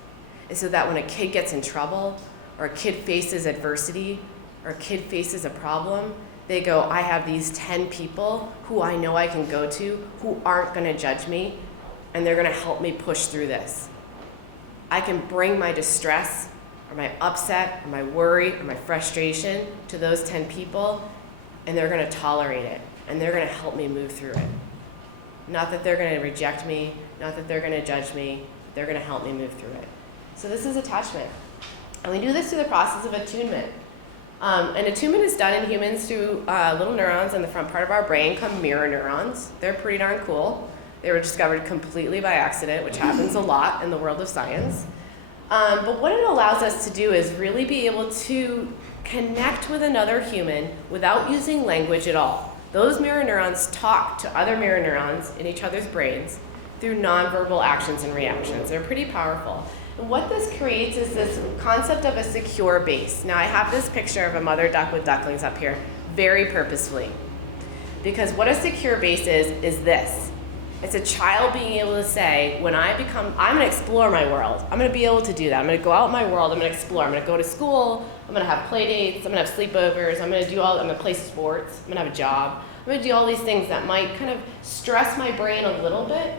And so that when a kid gets in trouble, or a kid faces adversity, or a kid faces a problem, they go, I have these 10 people who I know I can go to who aren't going to judge me, and they're going to help me push through this. I can bring my distress, or my upset, or my worry, or my frustration to those 10 people, and they're going to tolerate it, and they're going to help me move through it. Not that they're going to reject me, not that they're going to judge me, they're going to help me move through it. So this is attachment. And we do this through the process of attunement. And attunement is done in humans through little neurons in the front part of our brain called mirror neurons. They're pretty darn cool. They were discovered completely by accident, which happens a lot in the world of science. But what it allows us to do is really be able to connect with another human without using language at all. Those mirror neurons talk to other mirror neurons in each other's brains through nonverbal actions and reactions. They're pretty powerful. And what this creates is this concept of a secure base. Now I have this picture of a mother duck with ducklings up here very purposefully. Because what a secure base is this. It's a child being able to say, when I'm going to explore my world. I'm going to be able to do that. I'm going to go out in my world. I'm going to explore. I'm going to go to school. I'm going to have play dates. I'm going to have sleepovers. I'm going to play sports. I'm going to have a job. I'm going to do all these things that might kind of stress my brain a little bit,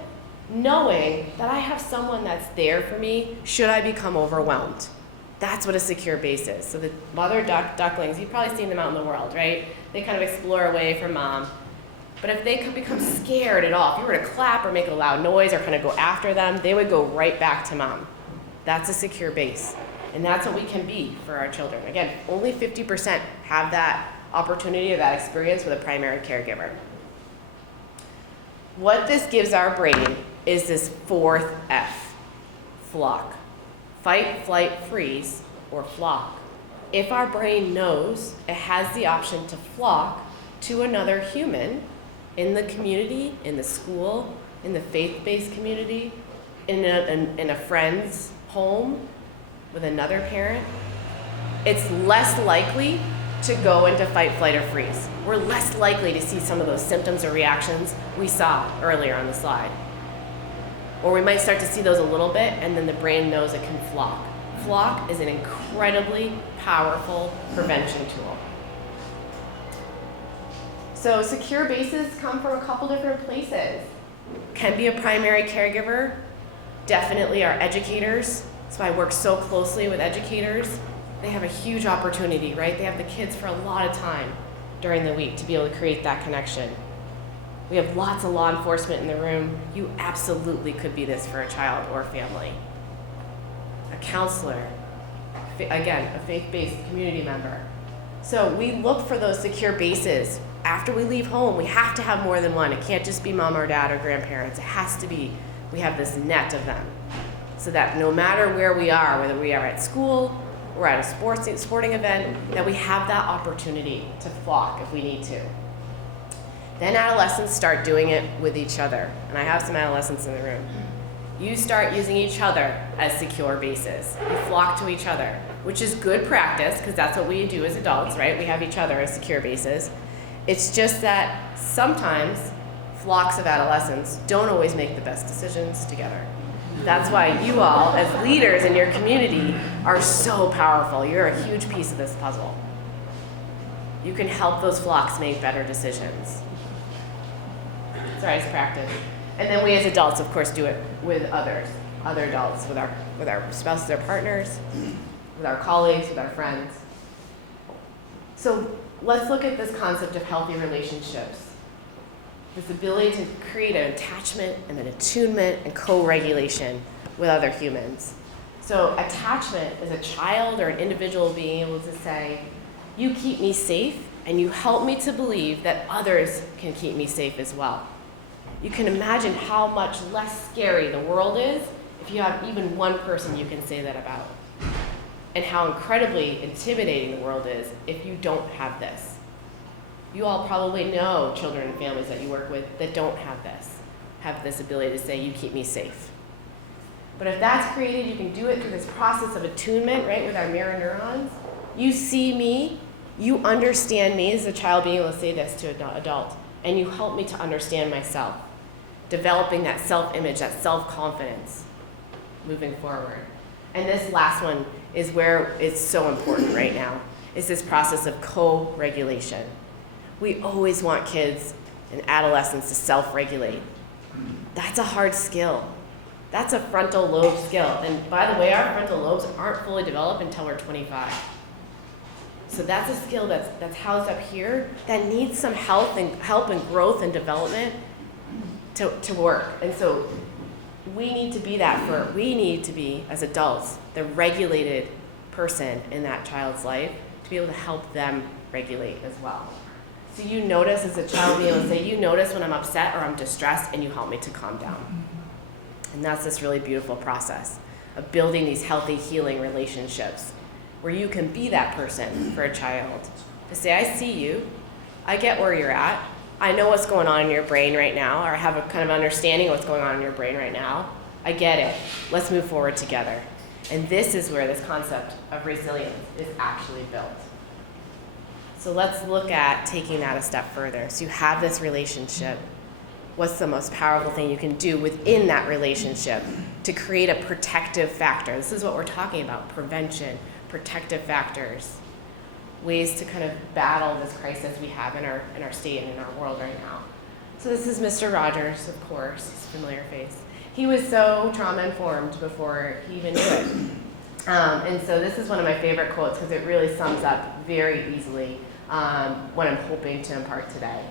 knowing that I have someone that's there for me should I become overwhelmed. That's what a secure base is. So the mother ducklings, you've probably seen them out in the world, right? They kind of explore away from mom. But if they could become scared at all, if you were to clap or make a loud noise or kind of go after them, they would go right back to mom. That's a secure base. And that's what we can be for our children. Again, only 50% have that opportunity or that experience with a primary caregiver. What this gives our brain is this 4th F, flock. Fight, flight, freeze, or flock. If our brain knows it has the option to flock to another human in the community, in the school, in the faith-based community, in a friend's home with another parent, it's less likely to go into fight, flight, or freeze. We're less likely to see some of those symptoms or reactions we saw earlier on the slide. Or we might start to see those a little bit, and then the brain knows it can flock. Flock is an incredibly powerful prevention tool. So secure bases come from a couple different places. Can be a primary caregiver, definitely our educators. That's why I work so closely with educators. They have a huge opportunity, right? They have the kids for a lot of time during the week to be able to create that connection. We have lots of law enforcement in the room. You absolutely could be this for a child or family. A counselor, again, a faith-based community member. So we look for those secure bases. After we leave home, we have to have more than one. It can't just be mom or dad or grandparents. It has to be, we have this net of them. So that no matter where we are, whether we are at school or at a sporting event, that we have that opportunity to flock if we need to. Then adolescents start doing it with each other. And I have some adolescents in the room. You start using each other as secure bases. You flock to each other, which is good practice because that's what we do as adults, right? We have each other as secure bases. It's just that sometimes flocks of adolescents don't always make the best decisions together. That's why you all, as leaders in your community, are so powerful. You're a huge piece of this puzzle. You can help those flocks make better decisions. Sorry, it's practice. And then we as adults, of course, do it with others, other adults, with our spouses, our partners, with our colleagues, with our friends. So let's look at this concept of healthy relationships. This ability to create an attachment and an attunement and co-regulation with other humans. So attachment is a child or an individual being able to say, you keep me safe and you help me to believe that others can keep me safe as well. You can imagine how much less scary the world is if you have even one person you can say that about. And how incredibly intimidating the world is if you don't have this. You all probably know children and families that you work with that don't have this ability to say, you keep me safe. But if that's created, you can do it through this process of attunement, right, with our mirror neurons. You see me, you understand me as a child being able to say this to an adult, and you help me to understand myself, developing that self-image, that self-confidence moving forward. And this last one is where it's so important right now, is this process of co-regulation. We always want kids and adolescents to self-regulate. That's a hard skill. That's a frontal lobe skill. And by the way, our frontal lobes aren't fully developed until we're 25. So that's a skill that's housed up here that needs some help and growth and development to work. And so we need to be, as adults, the regulated person in that child's life to be able to help them regulate as well. So you notice as a child being able to say, you notice when I'm upset or I'm distressed and you help me to calm down. And that's this really beautiful process of building these healthy, healing relationships where you can be that person for a child to say, I see you, I get where you're at, I know what's going on in your brain right now, or I have a kind of understanding of what's going on in your brain right now. I get it. Let's move forward together. And this is where this concept of resilience is actually built. So let's look at taking that a step further. So you have this relationship. What's the most powerful thing you can do within that relationship to create a protective factor? This is what we're talking about, prevention, protective factors, ways to kind of battle this crisis we have in our state and in our world right now. So this is Mr. Rogers, of course, he's a familiar face. He was so trauma-informed before he even knew it. And so this is one of my favorite quotes because it really sums up very easily what I'm hoping to impart today.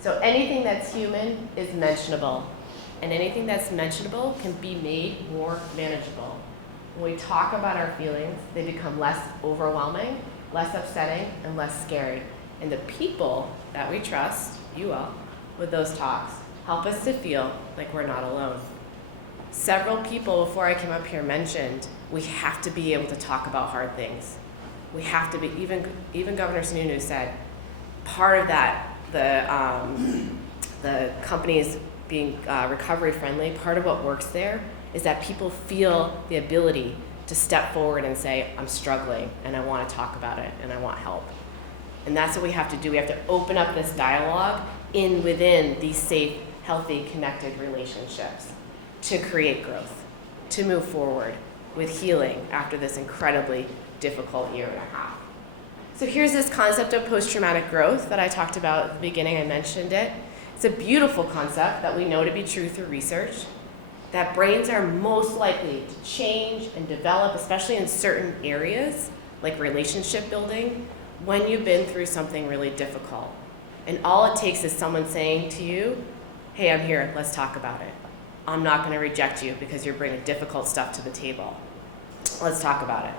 So anything that's human is mentionable, and anything that's mentionable can be made more manageable. When we talk about our feelings, they become less overwhelming, less upsetting, and less scary. And the people that we trust, you all, with those talks, help us to feel like we're not alone. Several people before I came up here mentioned we have to be able to talk about hard things. We have to be, even Governor Sununu said, part of that, the companies being recovery friendly, part of what works there is that people feel the ability to step forward and say, I'm struggling and I want to talk about it and I want help. And that's what we have to do. We have to open up this dialogue within these safe, healthy, connected relationships to create growth, to move forward with healing after this incredibly difficult year and a half. So here's this concept of post-traumatic growth that I talked about at the beginning. I mentioned it. It's a beautiful concept that we know to be true through research, that brains are most likely to change and develop, especially in certain areas, like relationship building, when you've been through something really difficult. And all it takes is someone saying to you, hey, I'm here, let's talk about it. I'm not going to reject you because you're bringing difficult stuff to the table. Let's talk about it.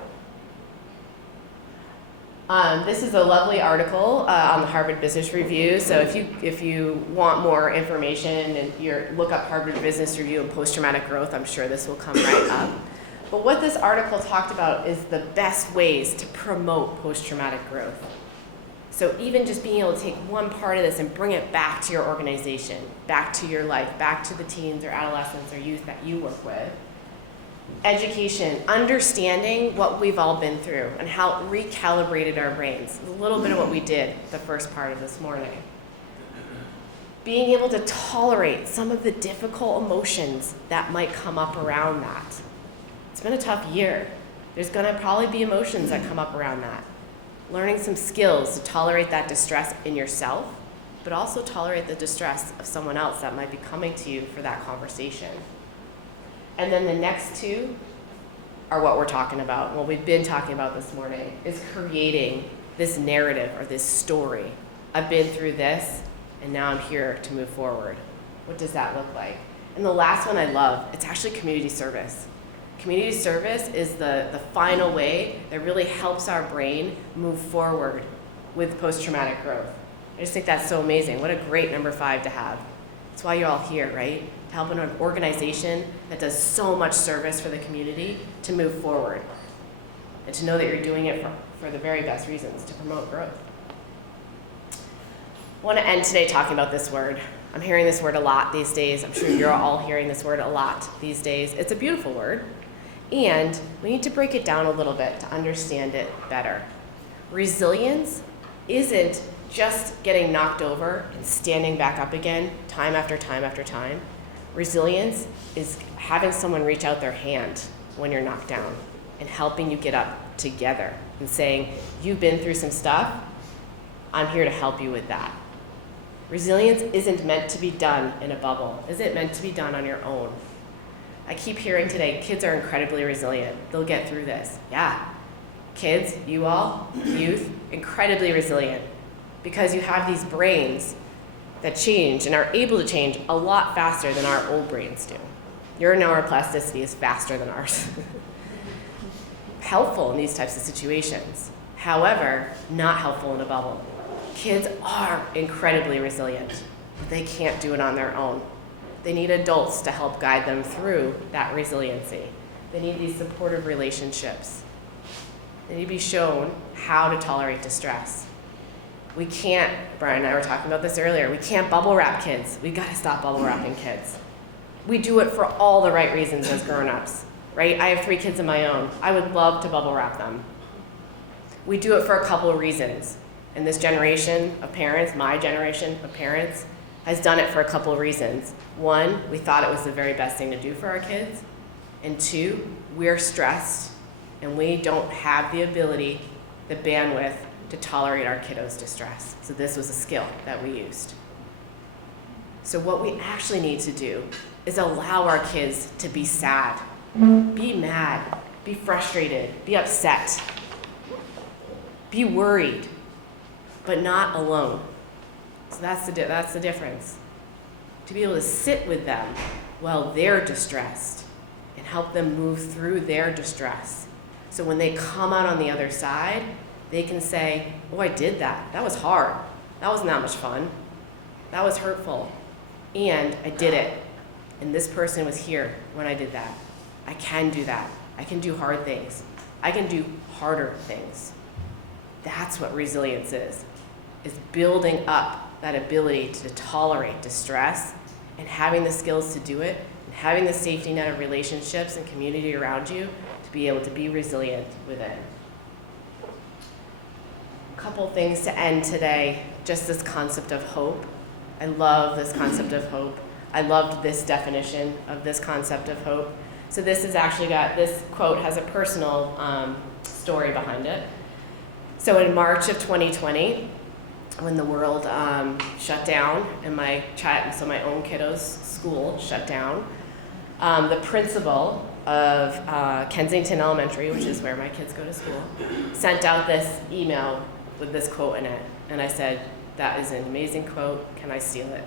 This is a lovely article on the Harvard Business Review. So if you want more information and look up Harvard Business Review and post-traumatic growth, I'm sure this will come right up. But what this article talked about is the best ways to promote post-traumatic growth. So even just being able to take one part of this and bring it back to your organization, back to your life, back to the teens or adolescents or youth that you work with. Education, understanding what we've all been through and how it recalibrated our brains. A little bit of what we did the first part of this morning. Being able to tolerate some of the difficult emotions that might come up around that. It's been a tough year. There's gonna probably be emotions that come up around that. Learning some skills to tolerate that distress in yourself but also tolerate the distress of someone else that might be coming to you for that conversation. And then the next two are what we're talking about, what we've been talking about this morning, is creating this narrative or this story. I've been through this, and now I'm here to move forward. What does that look like? And the last one I love, it's actually community service. Community service is the final way that really helps our brain move forward with post-traumatic growth. I just think that's so amazing. What a great number 5 to have. That's why you're all here, right? To help an organization that does so much service for the community to move forward. And to know that you're doing it for the very best reasons, to promote growth. I want to end today talking about this word. I'm hearing this word a lot these days. I'm sure you're all hearing this word a lot these days. It's a beautiful word. And we need to break it down a little bit to understand it better. Resilience isn't just getting knocked over and standing back up again time after time after time. Resilience is having someone reach out their hand when you're knocked down and helping you get up together and saying, you've been through some stuff, I'm here to help you with that. Resilience isn't meant to be done in a bubble. Isn't meant to be done on your own. I keep hearing today, kids are incredibly resilient. They'll get through this. Yeah. Kids, you all, youth, incredibly resilient because you have these brains that change and are able to change a lot faster than our old brains do. Your neuroplasticity is faster than ours. Helpful in these types of situations. However, not helpful in a bubble. Kids are incredibly resilient, but they can't do it on their own. They need adults to help guide them through that resiliency. They need these supportive relationships. They need to be shown how to tolerate distress. We can't, Brian and I were talking about this earlier, we can't bubble wrap kids. We gotta stop bubble wrapping kids. We do it for all the right reasons as grown-ups, right? I have 3 kids of my own. I would love to bubble wrap them. We do it for a couple of reasons. And this generation of parents, my generation of parents, has done it for a couple of reasons. 1, we thought it was the very best thing to do for our kids. And 2, we're stressed and we don't have the ability, the bandwidth to tolerate our kiddos' distress. So this was a skill that we used. So what we actually need to do is allow our kids to be sad, be mad, be frustrated, be upset, be worried, but not alone. So that's the difference. To be able to sit with them while they're distressed and help them move through their distress. So when they come out on the other side, they can say, oh, I did that. That was hard. That wasn't that much fun. That was hurtful. And I did it. And this person was here when I did that. I can do that. I can do hard things. I can do harder things. That's what resilience is building up that ability to tolerate distress and having the skills to do it and having the safety net of relationships and community around you to be able to be resilient within. A couple things to end today, just this concept of hope. I love this concept of hope. I loved this definition of this concept of hope. So this has actually got, this quote has a personal story behind it. So in March of 2020, when the world shut down and my own kiddo's school shut down, the principal of Kensington Elementary, which is where my kids go to school, sent out this email with this quote in it. And I said, that is an amazing quote, can I steal it?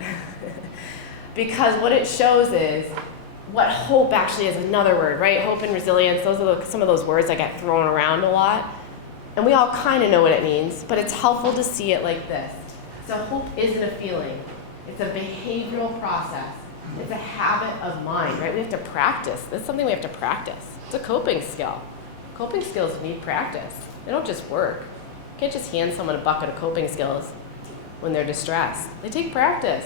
Because what it shows is what hope actually is, another word, right? Hope and resilience, those are some of those words that get thrown around a lot. And we all kind of know what it means, but it's helpful to see it like this. So hope isn't a feeling. It's a behavioral process. It's a habit of mind, right? We have to practice. This is something we have to practice. It's a coping skill. Coping skills need practice. They don't just work. You can't just hand someone a bucket of coping skills when they're distressed. They take practice.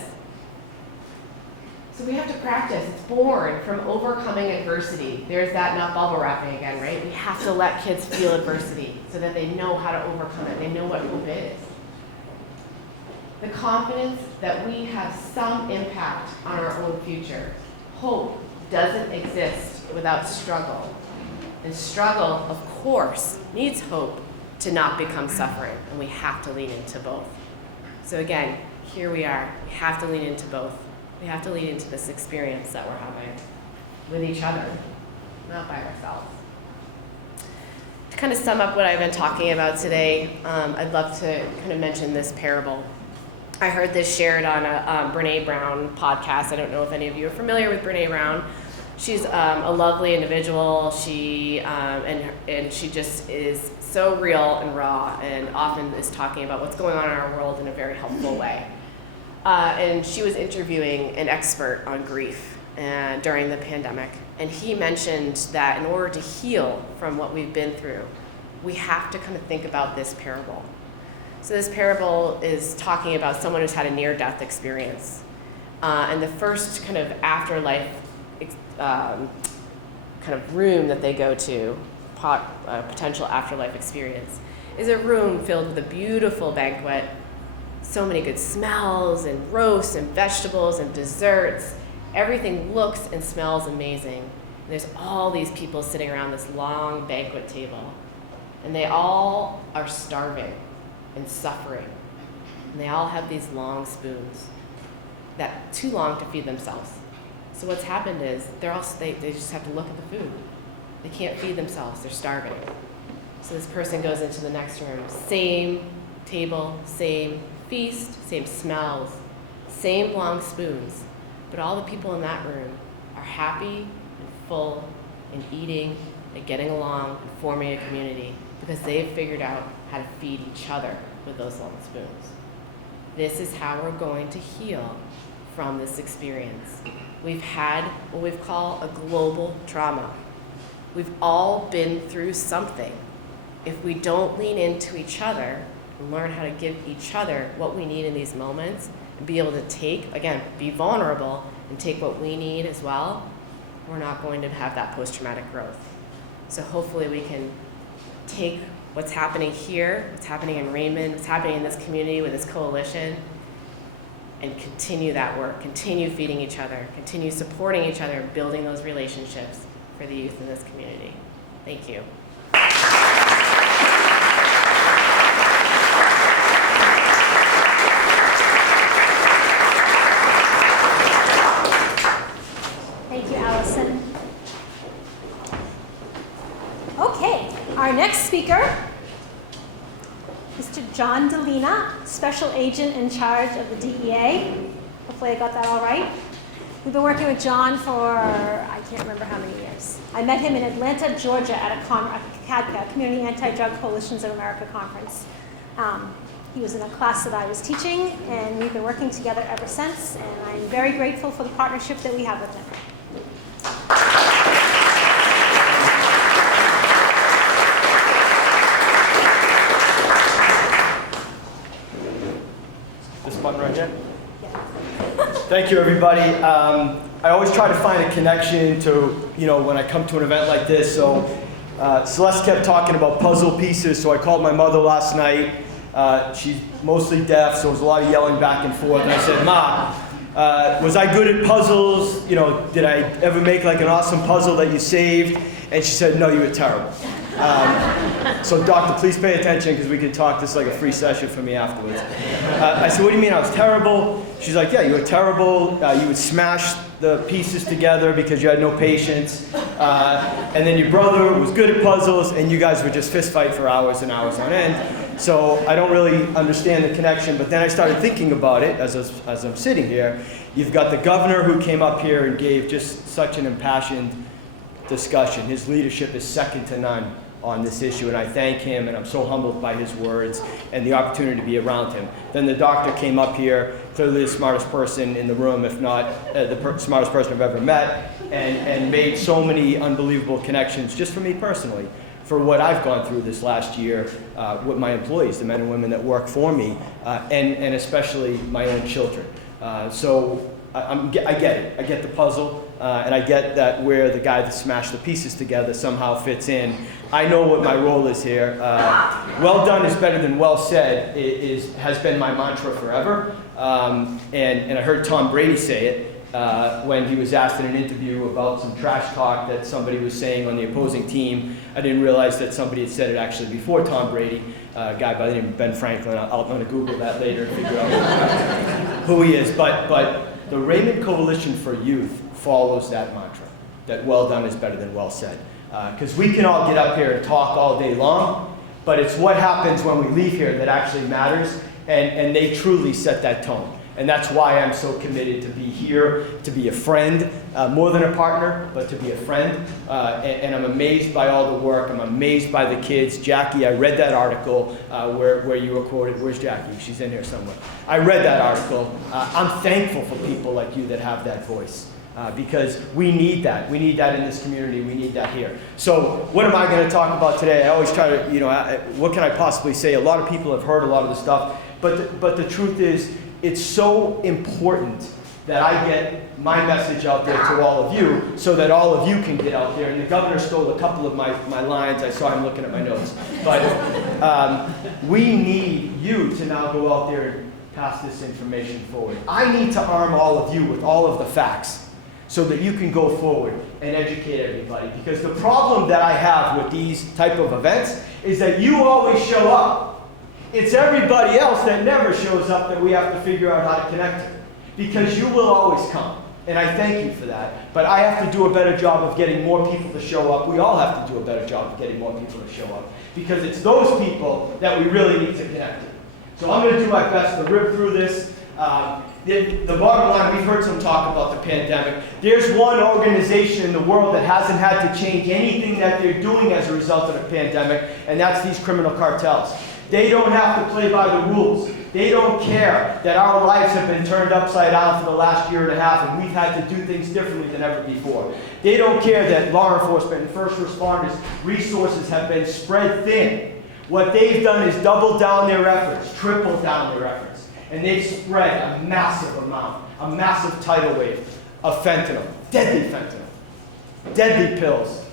So we have to practice. It's born from overcoming adversity. There's that not bubble wrapping again, right? We have to let kids feel adversity so that they know how to overcome it. They know what hope is. The confidence that we have some impact on our own future. Hope doesn't exist without struggle. And struggle, of course, needs hope to not become suffering. And we have to lean into both. So again, here we are. We have to lean into both. We have to lean into this experience that we're having with each other, not by ourselves. To kind of sum up what I've been talking about today, I'd love to kind of mention this parable. I heard this shared on a Brene Brown podcast. I don't know if any of you are familiar with Brene Brown. She's a lovely individual. She and she just is so real and raw, and often is talking about what's going on in our world in a very helpful way. And she was interviewing an expert on grief during the pandemic, and he mentioned that in order to heal from what we've been through, we have to kind of think about this parable. So this parable is talking about someone who's had a near-death experience, and the first kind of afterlife kind of room that they go to, potential afterlife experience, is a room filled with a beautiful banquet, so many good smells and roasts and vegetables and desserts. Everything looks and smells amazing. And there's all these people sitting around this long banquet table, and they all are starving and suffering. And they all have these long spoons that too long to feed themselves. So what's happened is they just have to look at the food. They can't feed themselves, they're starving. So this person goes into the next room, same table, same feast, same smells, same long spoons, but all the people in that room are happy and full and eating and getting along and forming a community because they've figured out how to feed each other with those long spoons. This is how we're going to heal from this experience. We've had what we've called a global trauma. We've all been through something. If we don't lean into each other and learn how to give each other what we need in these moments and be able to be vulnerable and take what we need as well, we're not going to have that post-traumatic growth. So hopefully we can take what's happening here, what's happening in Raymond, what's happening in this community with this coalition, and continue that work, continue feeding each other, continue supporting each other, building those relationships for the youth in this community. Thank you. Thank you, Allison. Okay, our next speaker, Mr. John DeLena, Special Agent in charge of the DEA. Hopefully I got that all right. We've been working with John for, I can't remember how many years. I met him in Atlanta, Georgia at a CADCA, Community Anti-Drug Coalitions of America conference. He was in a class that I was teaching, and we've been working together ever since, and I'm very grateful for the partnership that we have with him. This button right here? Thank you, everybody. I always try to find a connection to, when I come to an event like this. So Celeste kept talking about puzzle pieces, so I called my mother last night. She's mostly deaf, so there was a lot of yelling back and forth. And I said, Ma, was I good at puzzles? Did I ever make like an awesome puzzle that you saved? And she said, no, you were terrible. So doctor, please pay attention because we can talk. This is like a free session for me afterwards. I said, what do you mean I was terrible? She's like, yeah, you were terrible. You would smash the pieces together because you had no patience. And then your brother was good at puzzles, and you guys would just fist fight for hours and hours on end. So I don't really understand the connection, but then I started thinking about it as I'm sitting here. You've got the governor who came up here and gave just such an impassioned discussion. His leadership is second to none on this issue, and I thank him, and I'm so humbled by his words and the opportunity to be around him. Then the doctor came up here, clearly the smartest person in the room, if not the smartest person I've ever met, and made so many unbelievable connections just for me personally, for what I've gone through this last year with my employees, the men and women that work for me, and especially my own children. So I get it. I get the puzzle, and I get that where the guy that smashed the pieces together somehow fits in. I know what my role is here. Well done is better than well said has been my mantra forever. And I heard Tom Brady say it, when he was asked in an interview about some trash talk that somebody was saying on the opposing team. I didn't realize that somebody had said it actually before Tom Brady, a guy by the name of Ben Franklin. I'm going to Google that later and figure out who he is. But the Raymond Coalition for Youth follows that mantra, that well done is better than well said. Because we can all get up here and talk all day long, but it's what happens when we leave here that actually matters, and they truly set that tone. And that's why I'm so committed to be here, to be a friend, more than a partner, but to be a friend. And I'm amazed by all the work. I'm amazed by the kids. Jackie, I read that article where you were quoted. Where's Jackie? She's in here somewhere. I read that article. I'm thankful for people like you that have that voice. Because we need that. We need that in this community. We need that here. So what am I going to talk about today? I always try to, what can I possibly say? A lot of people have heard a lot of the stuff. But the truth is, it's so important that I get my message out there to all of you so that all of you can get out there. And the governor stole a couple of my lines. I saw him looking at my notes. But we need you to now go out there and pass this information forward. I need to arm all of you with all of the facts so that you can go forward and educate everybody. Because the problem that I have with these type of events is that you always show up. It's everybody else that never shows up that we have to figure out how to connect to. Because you will always come. And I thank you for that. But I have to do a better job of getting more people to show up. We all have to do a better job of getting more people to show up. Because it's those people that we really need to connect to. So I'm going to do my best to rip through this. The bottom line, we've heard some talk about the pandemic. There's one organization in the world that hasn't had to change anything that they're doing as a result of the pandemic, and that's these criminal cartels. They don't have to play by the rules. They don't care that our lives have been turned upside down for the last year and a half, and we've had to do things differently than ever before. They don't care that law enforcement and first responders' resources have been spread thin. What they've done is double down their efforts, triple down their efforts. And they've spread a massive amount, a massive tidal wave of fentanyl, deadly pills,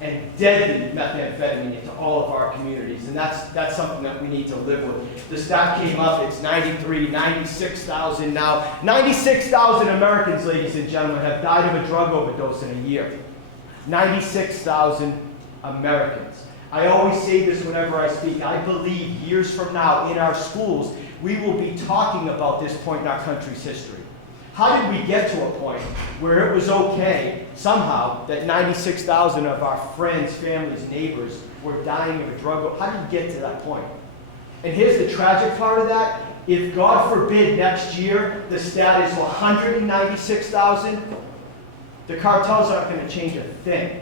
and deadly methamphetamine into all of our communities. And that's something that we need to live with. The stat came up, it's 96,000 now. 96,000 Americans, ladies and gentlemen, have died of a drug overdose in a year. 96,000 Americans. I always say this whenever I speak. I believe years from now in our schools, we will be talking about this point in our country's history. How did we get to a point where it was okay, somehow, that 96,000 of our friends, families, neighbors were dying of a drug? How did we get to that point? And here's the tragic part of that. If, God forbid, next year the stat is 196,000, the cartels aren't going to change a thing.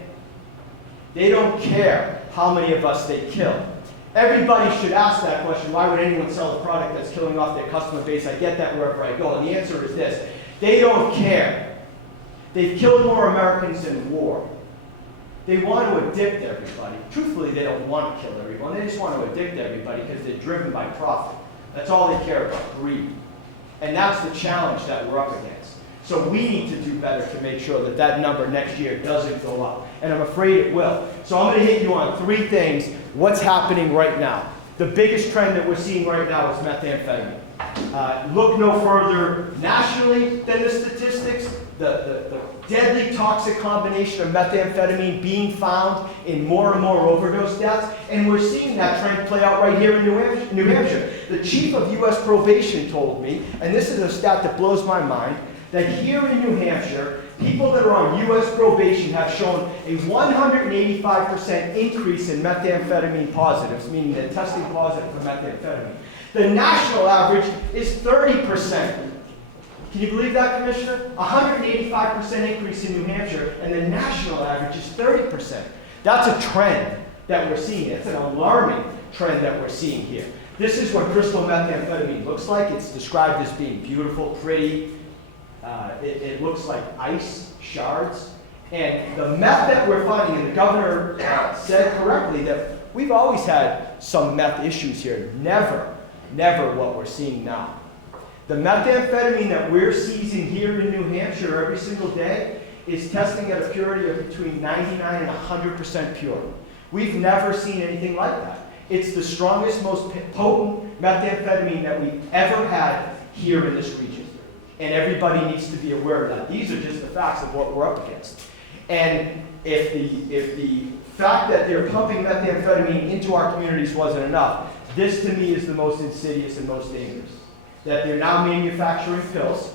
They don't care how many of us they kill. Everybody should ask that question. Why would anyone sell a product that's killing off their customer base? I get that wherever I go. And the answer is this. They don't care. They've killed more Americans in war. They want to addict everybody. Truthfully, they don't want to kill everyone. They just want to addict everybody because they're driven by profit. That's all they care about, greed. And that's the challenge that we're up against. So we need to do better to make sure that that number next year doesn't go up. And I'm afraid it will. So I'm going to hit you on three things. What's happening right now? The biggest trend that we're seeing right now is methamphetamine. Look no further nationally than the statistics. The deadly toxic combination of methamphetamine being found in more and more overdose deaths. And we're seeing that trend play out right here in New Hampshire. The chief of U.S. probation told me, and this is a stat that blows my mind, that here in New Hampshire, people that are on U.S. probation have shown a 185% increase in methamphetamine positives, meaning they're testing positive for methamphetamine. The national average is 30%. Can you believe that, Commissioner? 185% increase in New Hampshire, and the national average is 30%. That's a trend that we're seeing. It's an alarming trend that we're seeing here. This is what crystal methamphetamine looks like. It's described as being beautiful, pretty. It looks like ice shards. And the meth that we're finding, and the governor said correctly that we've always had some meth issues here. Never what we're seeing now. The methamphetamine that we're seizing here in New Hampshire every single day is testing at a purity of between 99 and 100% pure. We've never seen anything like that. It's the strongest, most potent methamphetamine that we've ever had here in this region. And everybody needs to be aware of that. These are just the facts of what we're up against. And if the fact that they're pumping methamphetamine into our communities wasn't enough, this to me is the most insidious and most dangerous. That they're now manufacturing pills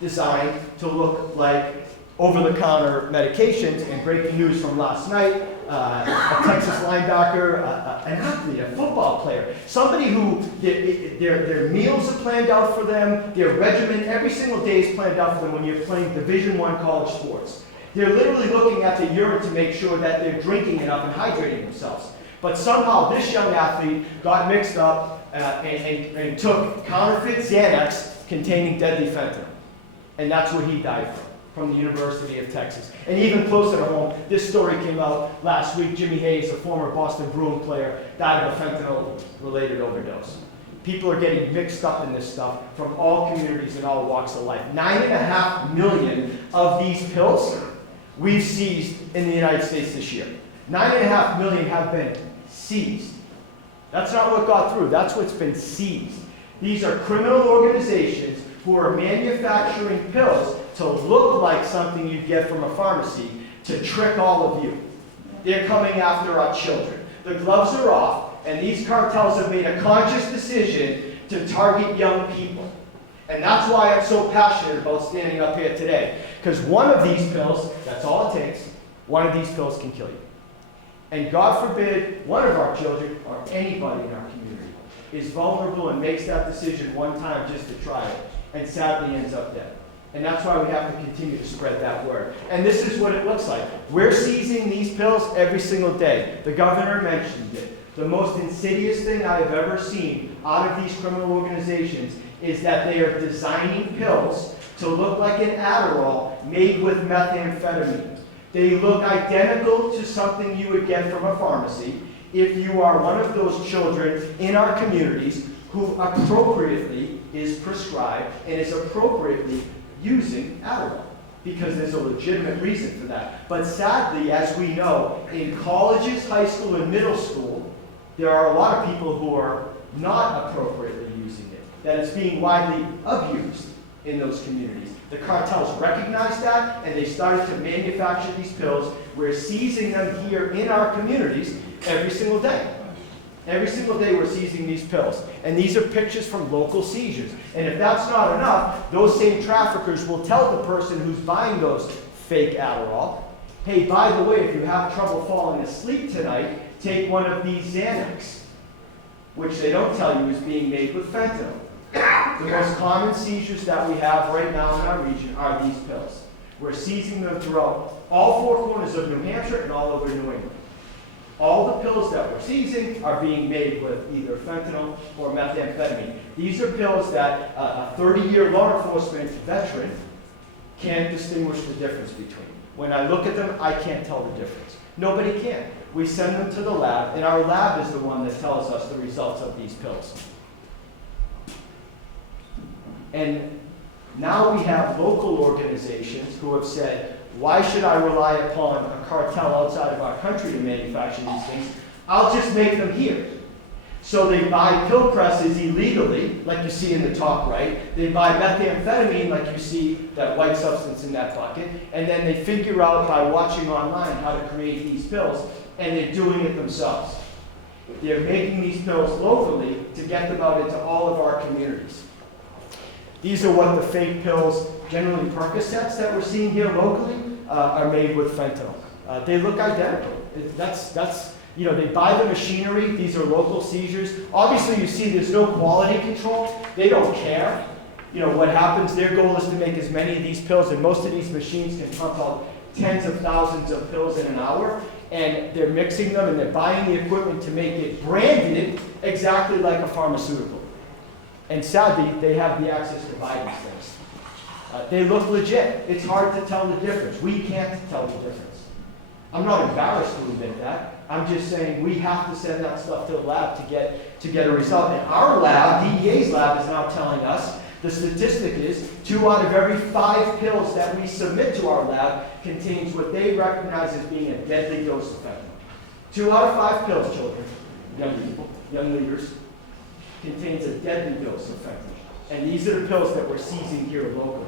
designed to look like over-the-counter medications. And breaking news from last night, a Texas linebacker, an athlete, a football player, somebody who their meals are planned out for them, their regimen every single day is planned out for them when you're playing Division I college sports. They're literally looking at the urine to make sure that they're drinking enough and hydrating themselves. But somehow this young athlete got mixed up and took counterfeit Xanax containing deadly fentanyl. And that's what he died from the University of Texas. And even closer to home, this story came out last week. Jimmy Hayes, a former Boston Bruin player, died of a fentanyl-related overdose. People are getting mixed up in this stuff from all communities and all walks of life. 9.5 million of these pills we've seized in the United States this year. 9.5 million have been seized. That's not what got through. That's what's been seized. These are criminal organizations who are manufacturing pills to look like something you'd get from a pharmacy to trick all of you. They're coming after our children. The gloves are off, and these cartels have made a conscious decision to target young people. And that's why I'm so passionate about standing up here today. Because one of these pills, that's all it takes, one of these pills can kill you. And God forbid one of our children, or anybody in our community, is vulnerable and makes that decision one time just to try it, and sadly ends up dead. And that's why we have to continue to spread that word. And this is what it looks like. We're seizing these pills every single day. The governor mentioned it. The most insidious thing I have ever seen out of these criminal organizations is that they are designing pills to look like an Adderall made with methamphetamine. They look identical to something you would get from a pharmacy if you are one of those children in our communities who appropriately is prescribed and is appropriately using Adderall, because there's a legitimate reason for that. But sadly, as we know, in colleges, high school, and middle school, there are a lot of people who are not appropriately using it, that it's being widely abused in those communities. The cartels recognized that, and they started to manufacture these pills. We're seizing them here in our communities every single day. Every single day we're seizing these pills. And these are pictures from local seizures. And if that's not enough, those same traffickers will tell the person who's buying those fake Adderall, hey, by the way, if you have trouble falling asleep tonight, take one of these Xanax, which they don't tell you is being made with fentanyl. The most common seizures that we have right now in our region are these pills. We're seizing them throughout all four corners of New Hampshire and all over New England. All the pills that we're seizing are being made with either fentanyl or methamphetamine. These are pills that a 30-year law enforcement veteran can't distinguish the difference between. When I look at them, I can't tell the difference. Nobody can. We send them to the lab, and our lab is the one that tells us the results of these pills. And now we have local organizations who have said, why should I rely upon a cartel outside of our country to manufacture these things? I'll just make them here. So they buy pill presses illegally, like you see in the top right. They buy methamphetamine, like you see that white substance in that bucket. And then they figure out by watching online how to create these pills, and they're doing it themselves. They're making these pills locally to get them out into all of our communities. These are what the fake pills, generally Percocets that we're seeing here locally, are made with fentanyl. They look identical. They buy the machinery. These are local seizures. Obviously, you see there's no quality control. They don't care. What happens, their goal is to make as many of these pills, and most of these machines can pump out tens of thousands of pills in an hour, and they're mixing them, and they're buying the equipment to make it branded exactly like a pharmaceutical. And sadly, they have the access to buy these things. They look legit. It's hard to tell the difference. We can't tell the difference. I'm not embarrassed to admit that. I'm just saying we have to send that stuff to the lab to get a result. And our lab, DEA's lab, is now telling us the statistic is 2 out of every 5 pills that we submit to our lab contains what they recognize as being a deadly dose of fentanyl. 2 out of 5 pills, children, young people, young leaders, contains a deadly dose of fentanyl. And these are the pills that we're seizing here locally.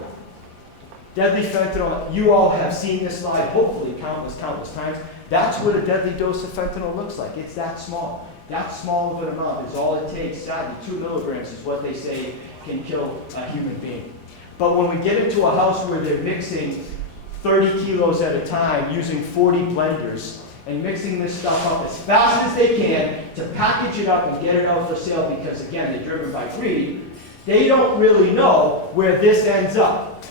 Deadly fentanyl, you all have seen this slide, hopefully countless times. That's what a deadly dose of fentanyl looks like. It's that small. That small of an amount is all it takes. Sadly, 2 milligrams is what they say can kill a human being. But when we get into a house where they're mixing 30 kilos at a time using 40 blenders and mixing this stuff up as fast as they can to package it up and get it out for sale because, again, they're driven by greed, they don't really know where this ends up.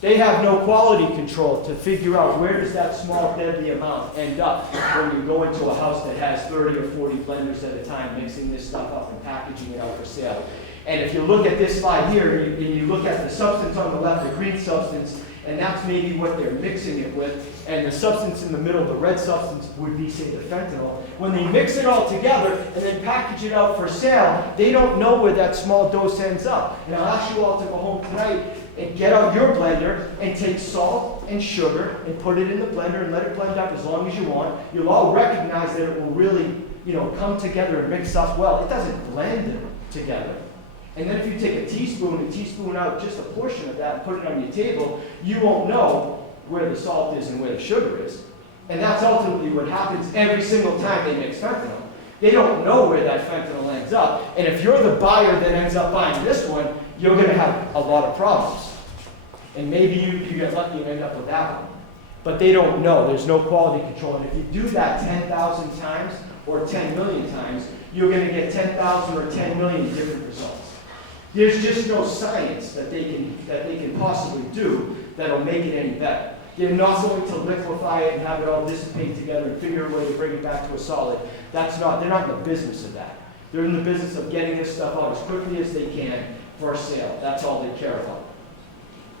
They have no quality control to figure out where does that small deadly amount end up when you go into a house that has 30 or 40 blenders at a time mixing this stuff up and packaging it out for sale. And if you look at this slide here, and you look at the substance on the left, the green substance, and that's maybe what they're mixing it with, and the substance in the middle, the red substance, would be, say, the fentanyl. When they mix it all together and then package it out for sale, they don't know where that small dose ends up. And I'll ask you all to go home tonight and get out your blender and take salt and sugar and put it in the blender and let it blend up as long as you want. You'll all recognize that it will really, come together and mix up well. It doesn't blend together. And then if you take a teaspoon and teaspoon out just a portion of that and put it on your table, you won't know where the salt is and where the sugar is. And that's ultimately what happens every single time they mix fentanyl. They don't know where that fentanyl ends up. And if you're the buyer that ends up buying this one, you're going to have a lot of problems. And maybe you get lucky and end up with that one. But they don't know. There's no quality control. And if you do that 10,000 times or 10 million times, you're going to get 10,000 or 10 million different results. There's just no science that they can possibly do that'll make it any better. They're not going to liquefy it and have it all dissipate together and figure a way to bring it back to a solid. They're not in the business of that. They're in the business of getting this stuff out as quickly as they can for sale. That's all they care about.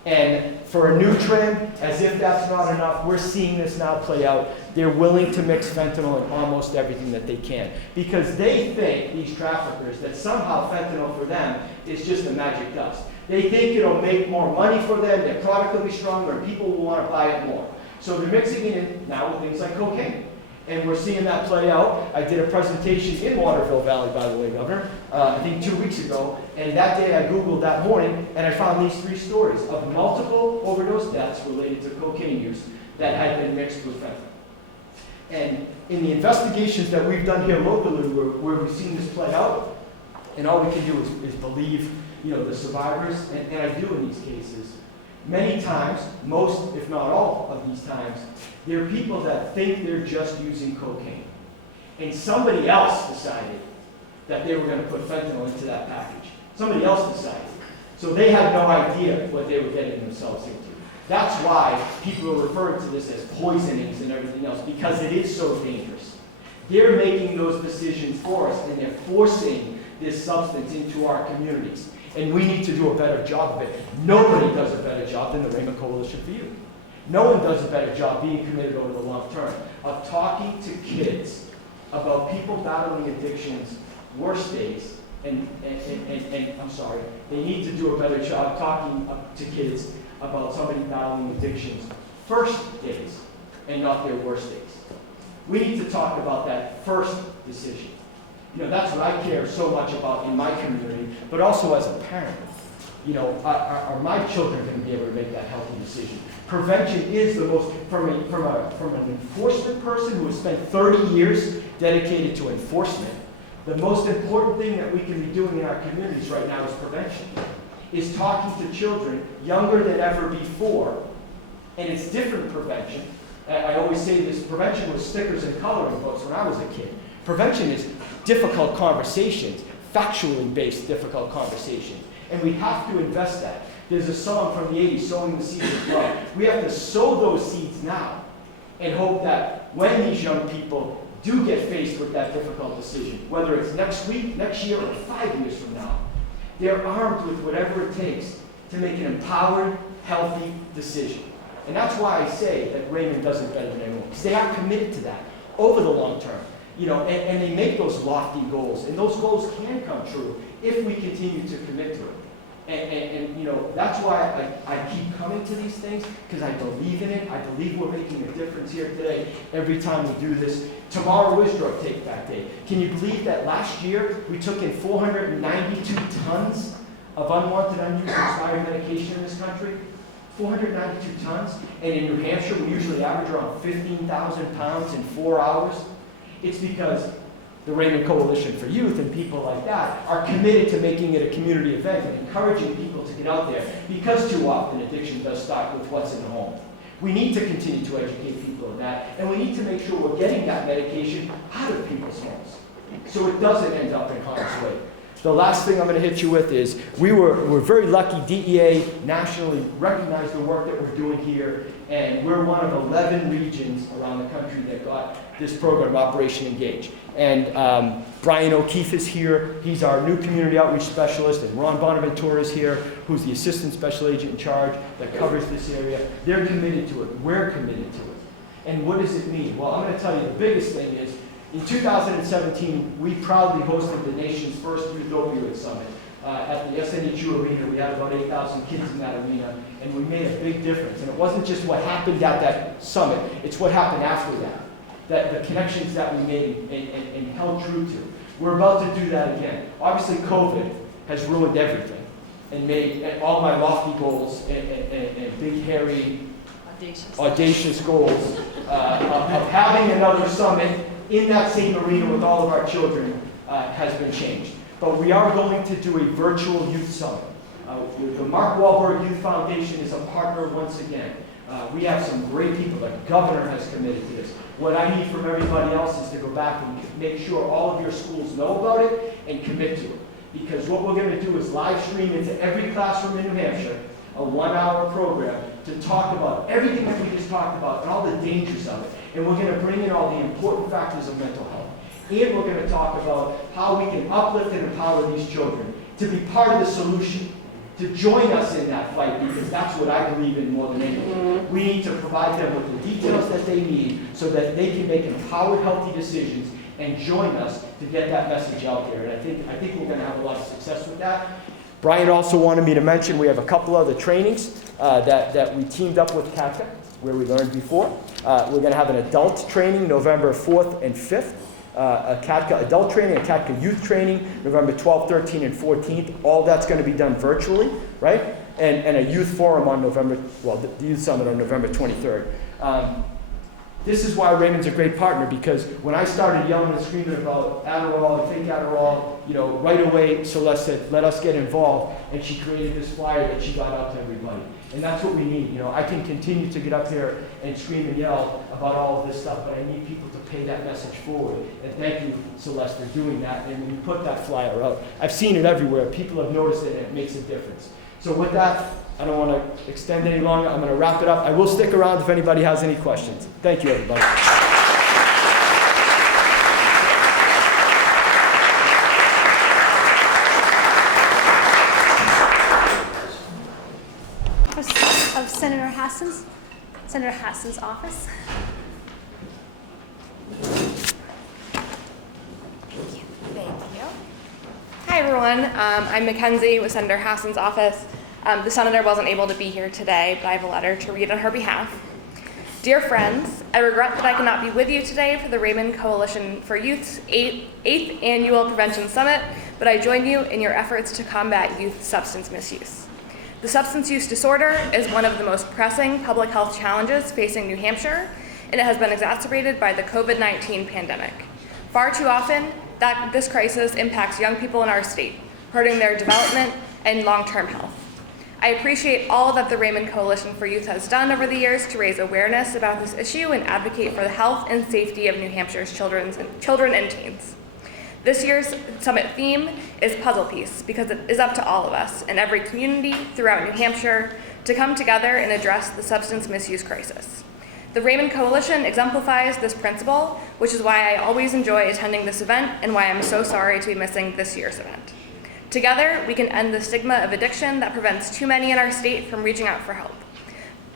And for a new trend, as if that's not enough, we're seeing this now play out. They're willing to mix fentanyl in almost everything that they can. Because they think, these traffickers, that somehow fentanyl for them is just a magic dust. They think it'll make more money for them, their product will be stronger, and people will want to buy it more. So they're mixing it in now with things like cocaine. And we're seeing that play out. I did a presentation in Waterville Valley, by the way, Governor, I think 2 weeks ago. And that day I Googled that morning, and I found these 3 stories of multiple overdose deaths related to cocaine use that had been mixed with fentanyl. And in the investigations that we've done here locally, where we've seen this play out, and all we can do is believe, the survivors, and I do in these cases. Many times, most, if not all of these times, there are people that think they're just using cocaine. And somebody else decided that they were going to put fentanyl into that package. Somebody else decided. So they had no idea what they were getting themselves into. That's why people are referring to this as poisonings and everything else, because it is so dangerous. They're making those decisions for us, and they're forcing this substance into our communities. And we need to do a better job of it. Nobody does a better job than the Raymond Coalition for Youth. No one does a better job being committed over the long term of talking to kids about people battling addictions, worst days, and I'm sorry, they need to do a better job talking to kids about somebody battling addictions first days and not their worst days. We need to talk about that first decision. That's what I care so much about in my community, but also as a parent. Are my children going to be able to make that healthy decision? Prevention is the most, from an enforcement person who has spent 30 years dedicated to enforcement, the most important thing that we can be doing in our communities right now is prevention. Is talking to children younger than ever before, and it's different prevention. I always say this, prevention was stickers and coloring books when I was a kid. Prevention is difficult conversations, factually based difficult conversations. And we have to invest that. There's a song from the 80s, Sowing the Seeds of Love. We have to sow those seeds now and hope that when these young people do get faced with that difficult decision, whether it's next week, next year, or 5 years from now, they're armed with whatever it takes to make an empowered, healthy decision. And that's why I say that Raymond does it better than anyone, because they are committed to that over the long term. And they make those lofty goals, and those goals can come true if we continue to commit to it. And that's why I keep coming to these things, because I believe in it. I believe we're making a difference here today every time we do this. Tomorrow is Drug Take Back Day. Can you believe that last year we took in 492 tons of unwanted, unused, expired medication in this country, 492 tons. And in New Hampshire, we usually average around 15,000 pounds in 4 hours. It's because the Raymond Coalition for Youth and people like that are committed to making it a community event and encouraging people to get out there, because too often addiction does start with what's in the home. We need to continue to educate people on that, and we need to make sure we're getting that medication out of people's homes so it doesn't end up in harm's way. The last thing I'm going to hit you with is we're very lucky. DEA nationally recognized the work that we're doing here, and we're one of 11 regions around the country that got this program, Operation Engage. And Brian O'Keefe is here. He's our new community outreach specialist, and Ron Bonaventura is here, who's the assistant special agent in charge that covers this area. They're committed to it. We're committed to it. And what does it mean? Well, I'm going to tell you the biggest thing is, in 2017, we proudly hosted the nation's first Youth Opioid Summit at the SNHU Arena. We had about 8,000 kids in that arena, and we made a big difference. And it wasn't just what happened at that summit, it's what happened after that. The connections that we made and held true to. We're about to do that again. Obviously, COVID has ruined everything and made all my lofty goals and big, hairy, audacious goals of having another summit in that same arena with all of our children has been changed. But we are going to do a virtual youth summit. The Mark Wahlberg Youth Foundation is a partner once again. We have some great people. The governor has committed to this. What I need from everybody else is to go back and make sure all of your schools know about it and commit to it. Because what we're going to do is live stream into every classroom in New Hampshire a 1-hour program to talk about everything that we just talked about and all the dangers of it. And we're going to bring in all the important factors of mental health. And we're going to talk about how we can uplift and empower these children to be part of the solution, to join us in that fight, because that's what I believe in more than anything. We need to provide them with the details that they need so that they can make empowered, healthy decisions and join us to get that message out there. And I think we're going to have a lot of success with that. Brian also wanted me to mention we have a couple other trainings that we teamed up with CATCA, where we learned before. We're going to have an adult training November 4th and 5th. A CATCA adult training, a CATCA youth training, November 12th, 13th, and 14th. All that's going to be done virtually, right? And a youth forum on the youth summit on November 23rd. This is why Raymond's a great partner, because when I started yelling and screaming about Adderall and fake Adderall, right away Celeste said, let us get involved, and she created this flyer that she got out to everybody. And that's what we need. I can continue to get up here and scream and yell about all of this stuff, but I need people to pay that message forward. And thank you, Celeste, for doing that. And when you put that flyer out, I've seen it everywhere. People have noticed it, and it makes a difference. So with that, I don't want to extend any longer. I'm going to wrap it up. I will stick around if anybody has any questions. Thank you, everybody. Of Senator Hassan's office. Thank you. Hi, everyone. I'm Mackenzie with Senator Hassan's office. The senator wasn't able to be here today, but I have a letter to read on her behalf. Dear friends, I regret that I cannot be with you today for the Raymond Coalition for Youth's 8th Annual Prevention Summit, but I join you in your efforts to combat youth substance misuse. The substance use disorder is one of the most pressing public health challenges facing New Hampshire, and it has been exacerbated by the COVID-19 pandemic. Far too often, this crisis impacts young people in our state, hurting their development and long-term health. I appreciate all that the Raymond Coalition for Youth has done over the years to raise awareness about this issue and advocate for the health and safety of New Hampshire's children and teens. This year's summit theme is Puzzle Piece, because it is up to all of us in every community throughout New Hampshire to come together and address the substance misuse crisis. The Raymond Coalition exemplifies this principle, which is why I always enjoy attending this event and why I'm so sorry to be missing this year's event. Together, we can end the stigma of addiction that prevents too many in our state from reaching out for help.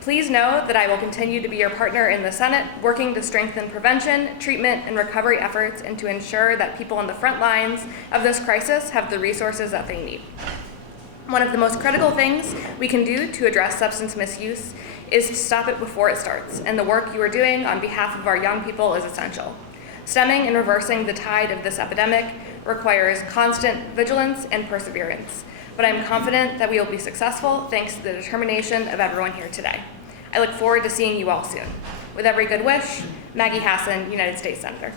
Please know that I will continue to be your partner in the Senate, working to strengthen prevention, treatment, and recovery efforts and to ensure that people on the front lines of this crisis have the resources that they need. One of the most critical things we can do to address substance misuse is to stop it before it starts, and the work you are doing on behalf of our young people is essential. Stemming and reversing the tide of this epidemic requires constant vigilance and perseverance. but I'm confident that we will be successful thanks to the determination of everyone here today. I look forward to seeing you all soon. With every good wish, Maggie Hassan, United States Senator.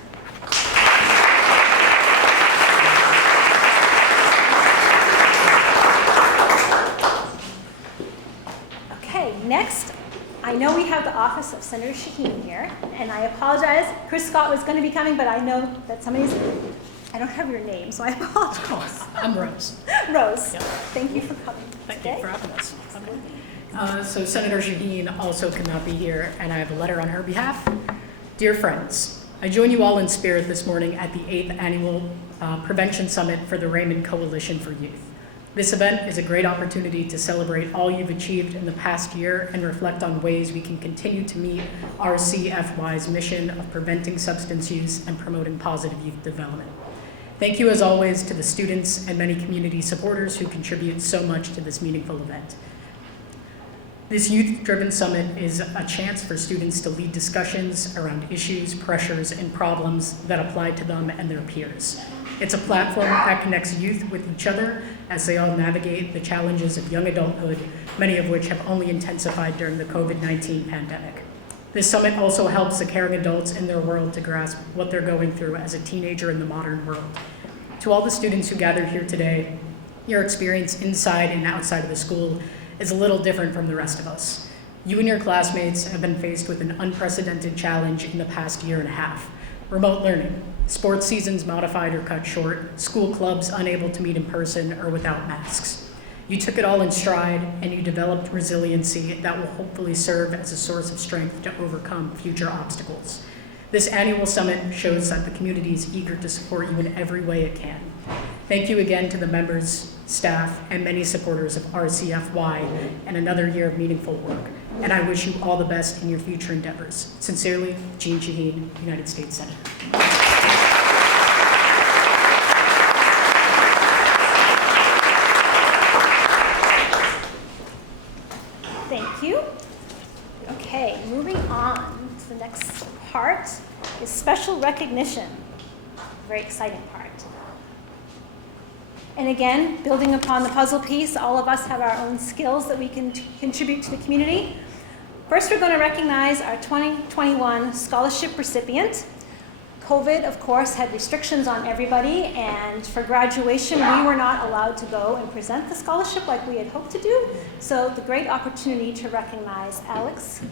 Okay, next, I know we have the office of Senator Shaheen here, and I apologize. Chris Scott was going to be coming, but I know that I don't have your name, so I apologize. I'm Rose. Rose, Yep. thank you for coming Thank today. you for having us. So Senator Shaheen also could not be here, and I have a letter on her behalf. Dear friends, I join you all in spirit this morning at the 8th Annual Prevention Summit for the Raymond Coalition for Youth. This event is a great opportunity to celebrate all you've achieved in the past year and reflect on ways we can continue to meet RCFY's mission of preventing substance use and promoting positive youth development. Thank you as always to the students and many community supporters who contribute so much to this meaningful event. This youth-driven summit is a chance for students to lead discussions around issues, pressures, and problems that apply to them and their peers. It's a platform that connects youth with each other as they all navigate the challenges of young adulthood, many of which have only intensified during the COVID-19 pandemic. This summit also helps the caring adults in their world to grasp what they're going through as a teenager in the modern world. To all the students who gathered here today, your experience inside and outside of the school is a little different from the rest of us. You and your classmates have been faced with an unprecedented challenge in the past year and a half. Remote learning, sports seasons modified or cut short, school clubs unable to meet in person or without masks. You took it all in stride and you developed resiliency that will hopefully serve as a source of strength to overcome future obstacles. This annual summit shows that the community is eager to support you in every way it can. Thank you again to the members, staff, and many supporters of RCFY and another year of meaningful work. And I wish you all the best in your future endeavors. Sincerely, Jean Shaheen, United States Senator. Thank you. Okay, moving on to the next part is special recognition. Very exciting part. And again, building upon the puzzle piece, all of us have our own skills that we can contribute to the community. First, we're going to recognize our 2021 scholarship recipient. COVID, of course, had restrictions on everybody, and for graduation, we were not allowed to go and present the scholarship like we had hoped to do. So the great opportunity to recognize Alex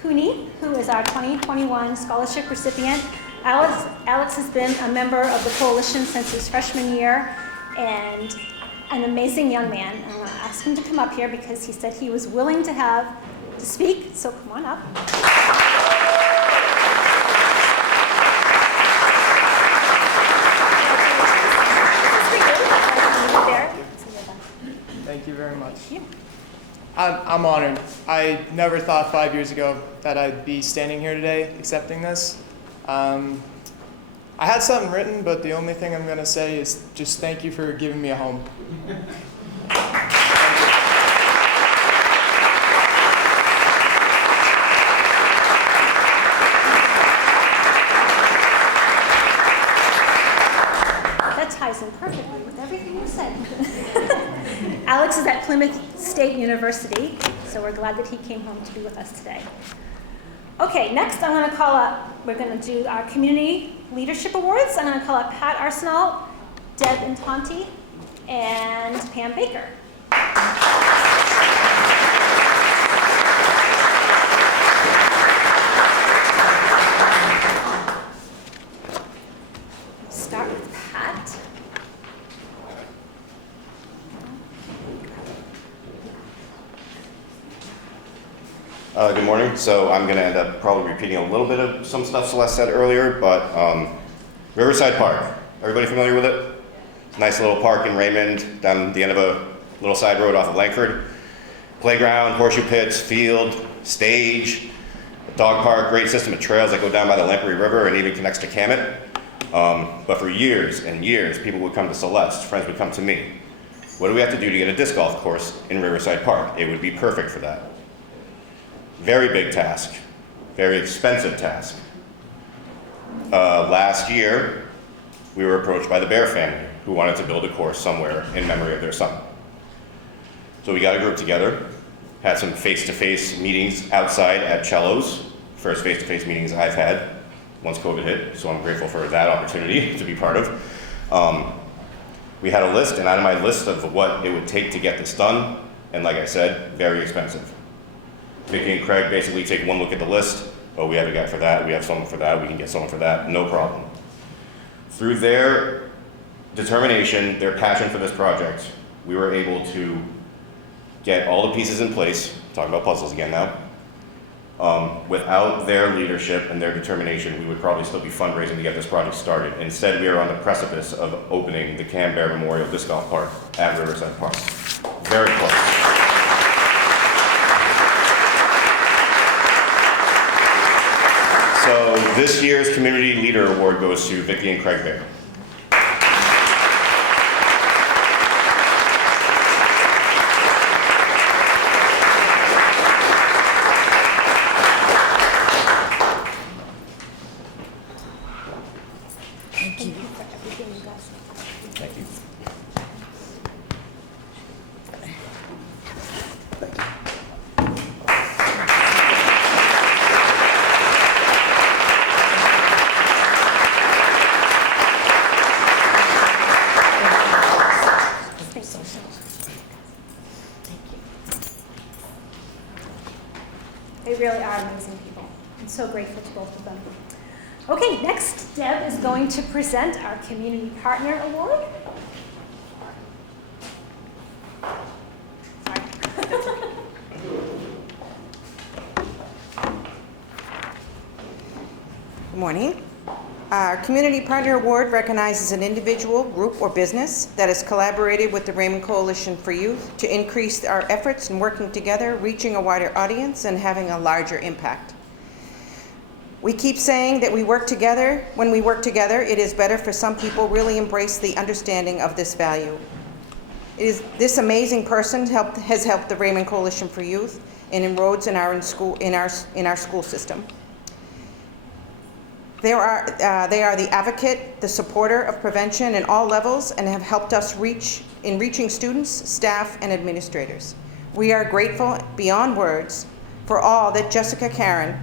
Cooney, who is our 2021 scholarship recipient. Alex has been a member of the coalition since his freshman year, and an amazing young man. I'm going to ask him to come up here because he said he was willing to speak, so come on up. Thank you very much. Thank you. I'm honored. I never thought 5 years ago that I'd be standing here today accepting this. I had something written, but the only thing I'm going to say is just thank you for giving me a home. That ties in perfectly with everything you said. Alex is at Plymouth State University, so we're glad that he came home to be with us today. Okay, next I'm going to call up, we're going to do our Community Leadership Awards. I'm going to call up Pat Arsenal, Deb Intanti, and Pam Baker. Start with Pat. Good morning. So I'm going to end up probably repeating a little bit of some stuff Celeste said earlier, but Riverside Park, everybody familiar with it? Nice little park in Raymond, down the end of a little side road off of Langford. Playground, horseshoe pits, field, stage, dog park, great system of trails that go down by the Lamprey River and even connects to Camet. But for years and years, people would come to Celeste, friends would come to me. What do we have to do to get a disc golf course in Riverside Park? It would be perfect for that. Very big task, very expensive task. Last year, we were approached by the Bear family. who wanted to build a course somewhere in memory of their son. So we got a group together, had some face-to-face meetings outside at Cello's, first face-to-face meetings I've had once COVID hit, so I'm grateful for that opportunity to be part of. We had a list, and on my list of what it would take to get this done, and like I said, very expensive. Vicki and Craig basically take one look at the list. Oh, we have a guy for that, we have someone for that, we can get someone for that, no problem. Through their determination, their passion for this project, we were able to get all the pieces in place, talking about puzzles again now. Without their leadership and their determination, we would probably still be fundraising to get this project started. Instead, we are on the precipice of opening the Camber Memorial Disc Golf Park at Riverside Park. Very close. So this year's Community Leader Award goes to Vicki and Craig Bear. They really are amazing people. I'm so grateful to both of them. Okay, next, Deb is going to present our Community Partner Award. Sorry. Good morning. Our Community Partner Award recognizes an individual, group, or business that has collaborated with the Raymond Coalition for Youth to increase our efforts in working together, reaching a wider audience, and having a larger impact. We keep saying that we work together. When we work together, it is better. For some people really embrace the understanding of this value. This amazing person has helped the Raymond Coalition for Youth and inroads in our school system. They are the advocate, the supporter of prevention in all levels, and have helped us reaching students, staff, and administrators. We are grateful beyond words for all that Jessica Karen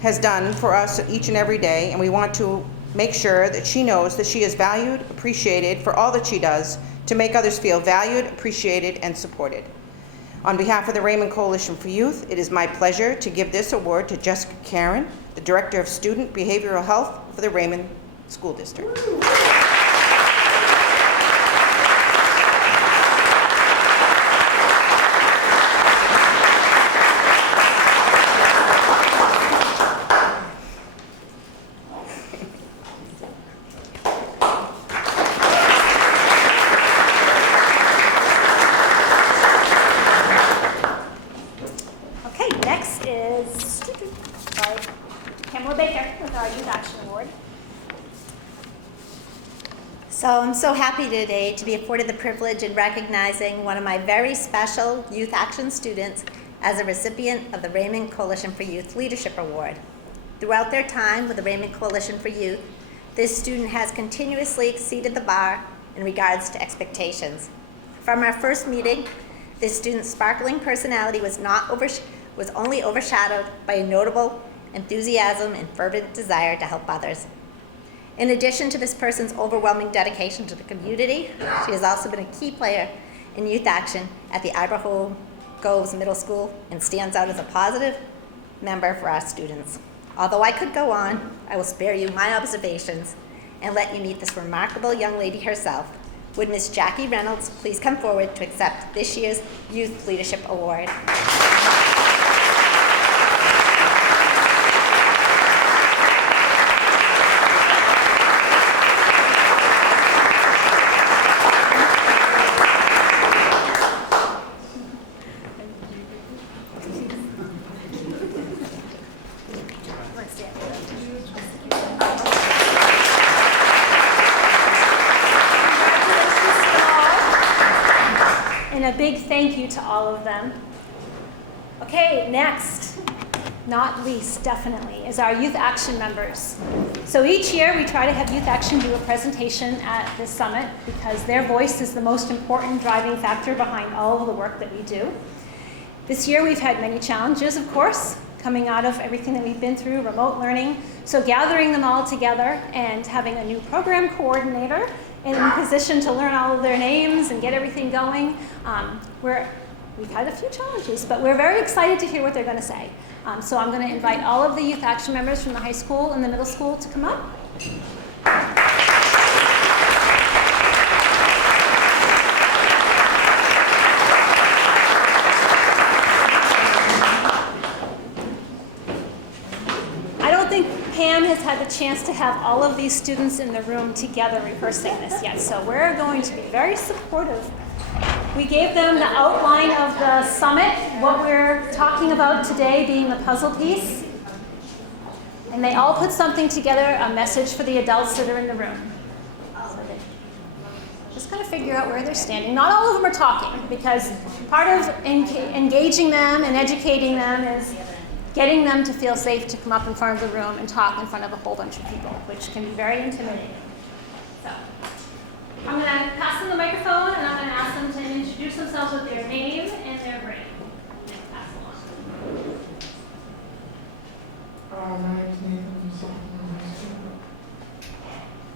has done for us each and every day, and we want to make sure that she knows that she is valued, appreciated for all that she does to make others feel valued, appreciated, and supported. On behalf of the Raymond Coalition for Youth, it is my pleasure to give this award to Jessica Karen, the Director of Student Behavioral Health for the Raymond School District. So I'm so happy today to be afforded the privilege in recognizing one of my very special Youth Action students as a recipient of the Raymond Coalition for Youth Leadership Award. Throughout their time with the Raymond Coalition for Youth, this student has continuously exceeded the bar in regards to expectations. From our first meeting, this student's sparkling personality was only overshadowed by a notable enthusiasm and fervent desire to help others. In addition to this person's overwhelming dedication to the community, she has also been a key player in youth action at the Iberville Groves Middle School and stands out as a positive member for our students. Although I could go on, I will spare you my observations and let you meet this remarkable young lady herself. Would Miss Jackie Reynolds please come forward to accept this year's Youth Leadership Award? And a big thank you to all of them. Okay, next. not least, definitely, is our Youth Action members. So each year we try to have Youth Action do a presentation at this summit because their voice is the most important driving factor behind all of the work that we do. This year we've had many challenges, of course, coming out of everything that we've been through, remote learning. So gathering them all together and having a new program coordinator in position to learn all of their names and get everything going. We've had a few challenges, but we're very excited to hear what they're going to say. So I'm going to invite all of the Youth Action members from the high school and the middle school to come up. I don't think Pam has had the chance to have all of these students in the room together rehearsing this yet, so we're going to be very supportive. We gave them the outline of the summit, what we're talking about today being the puzzle piece. And they all put something together, a message for the adults that are in the room. So they just kind of figure out where they're standing. Not all of them are talking, because part of engaging them and educating them is getting them to feel safe to come up in front of the room and talk in front of a whole bunch of people, which can be very intimidating. So I'm going to pass them the microphone, and I'm going to ask them to introduce themselves with their name and their grade. Pass along. My name is Nathan from High School.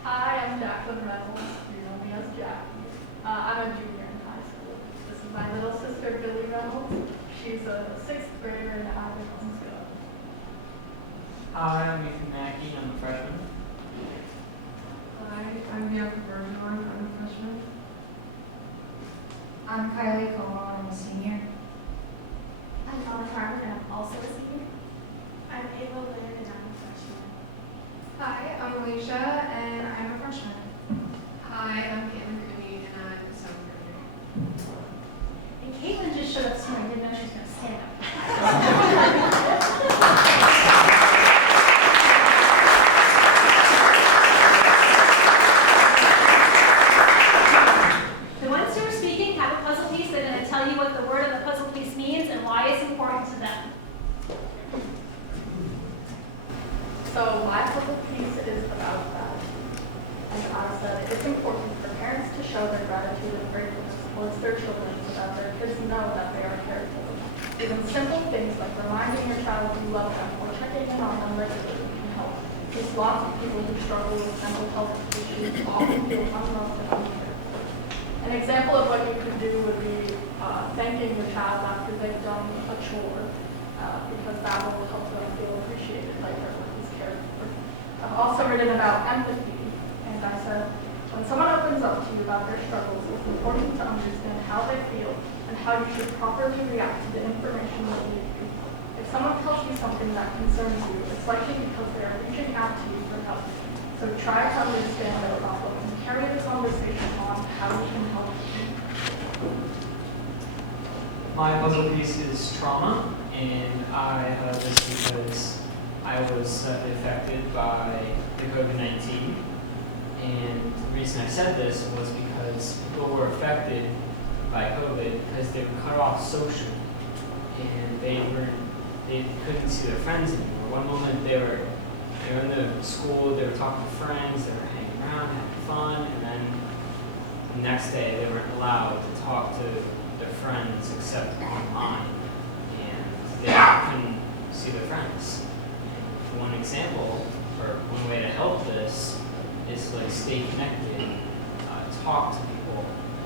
Hi, I'm Jacqueline Reynolds. You know me as Jackie. I'm a junior in high school. This is my little sister, Billy Reynolds. She's a 6th grader in Avalon School. Hi, I'm Ethan Mackey. I'm a freshman. Hi, I'm Bianca Bergeron. I'm a freshman. I'm Kylie Como. I'm a senior. I'm Donna Carmen, and I'm also a senior. I'm Ava Lynn, and I'm a freshman. Hi, I'm Alicia, and I'm a freshman. Hi, I'm Caitlin Cooney, and I'm a 7th grader. And Caitlin just showed up this morning. I didn't know she was going to stand up. The ones who are speaking have a puzzle piece. They're going to tell you what the word of the puzzle piece means and why it's important to them. So my puzzle piece is about that. As I said, it's important for parents to show their gratitude and gratefulness towards their children so that their kids know that they are cared for. Even simple things like reminding your child you love them or checking in on them regularly can help. Because lots of people who struggle with mental health issues often feel unloved and uncared for. An example of what you could do would be thanking your child after they've done a chore, because that will help them feel appreciated, like their work is cared for. I've also written about empathy, and I said, when someone opens up to you about their struggles, it's important to understand how they feel and how you should properly react to the information they give you. If someone tells you something that concerns you, it's likely because they are reaching out to you for help. So try to understand their problem and carry the conversation on how you can help you. My puzzle piece is trauma, and I this because I was affected by the COVID-19. And the reason I said this was because people were affected by COVID because they were cut off socially, and they couldn't see their friends anymore. One moment they were in the school, they were talking to friends, they were hanging around, having fun, and then the next day they weren't allowed to talk to their friends except online, and they couldn't see their friends. And one example, or one way to help this, is to stay connected, talk to people,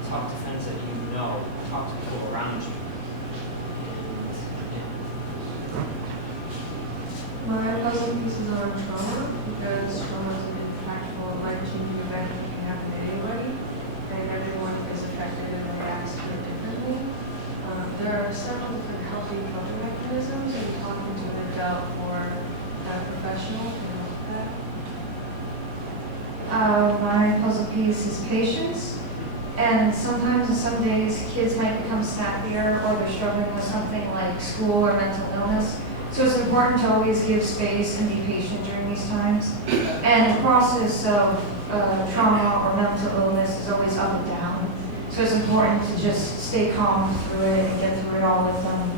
talk to friends that you know, talk to people around you. My puzzle piece is on trauma, because trauma is an impactful, life-changing event that can happen to anybody, and everyone is affected and reacts to it differently. There are several different healthy coping mechanisms, and talking to an adult or a professional can help that. My puzzle piece is patience. And sometimes, some days, kids might become snappier or they're struggling with something like school or mental illness. So it's important to always give space and be patient during these times. And the process of trauma or mental illness is always up and down. So it's important to just stay calm through it and get through it all with them.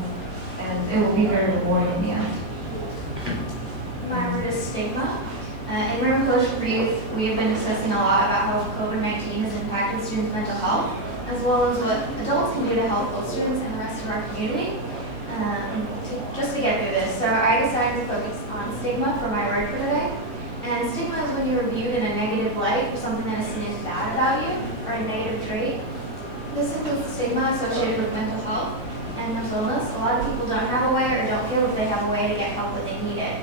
And it will be very rewarding in the end. stigma. In Raymond Coalition for Youth, we have been discussing a lot about how COVID-19 has impacted students' mental health, as well as what adults can do to help both students and the rest of our community. Just to get through this, so I decided to focus on stigma for my word for today. And stigma is when you are viewed in a negative light for something that is seen as bad about you, or a negative trait. This includes stigma associated with mental health and mental illness. A lot of people don't have a way or don't feel that they have a way to get help when they need it.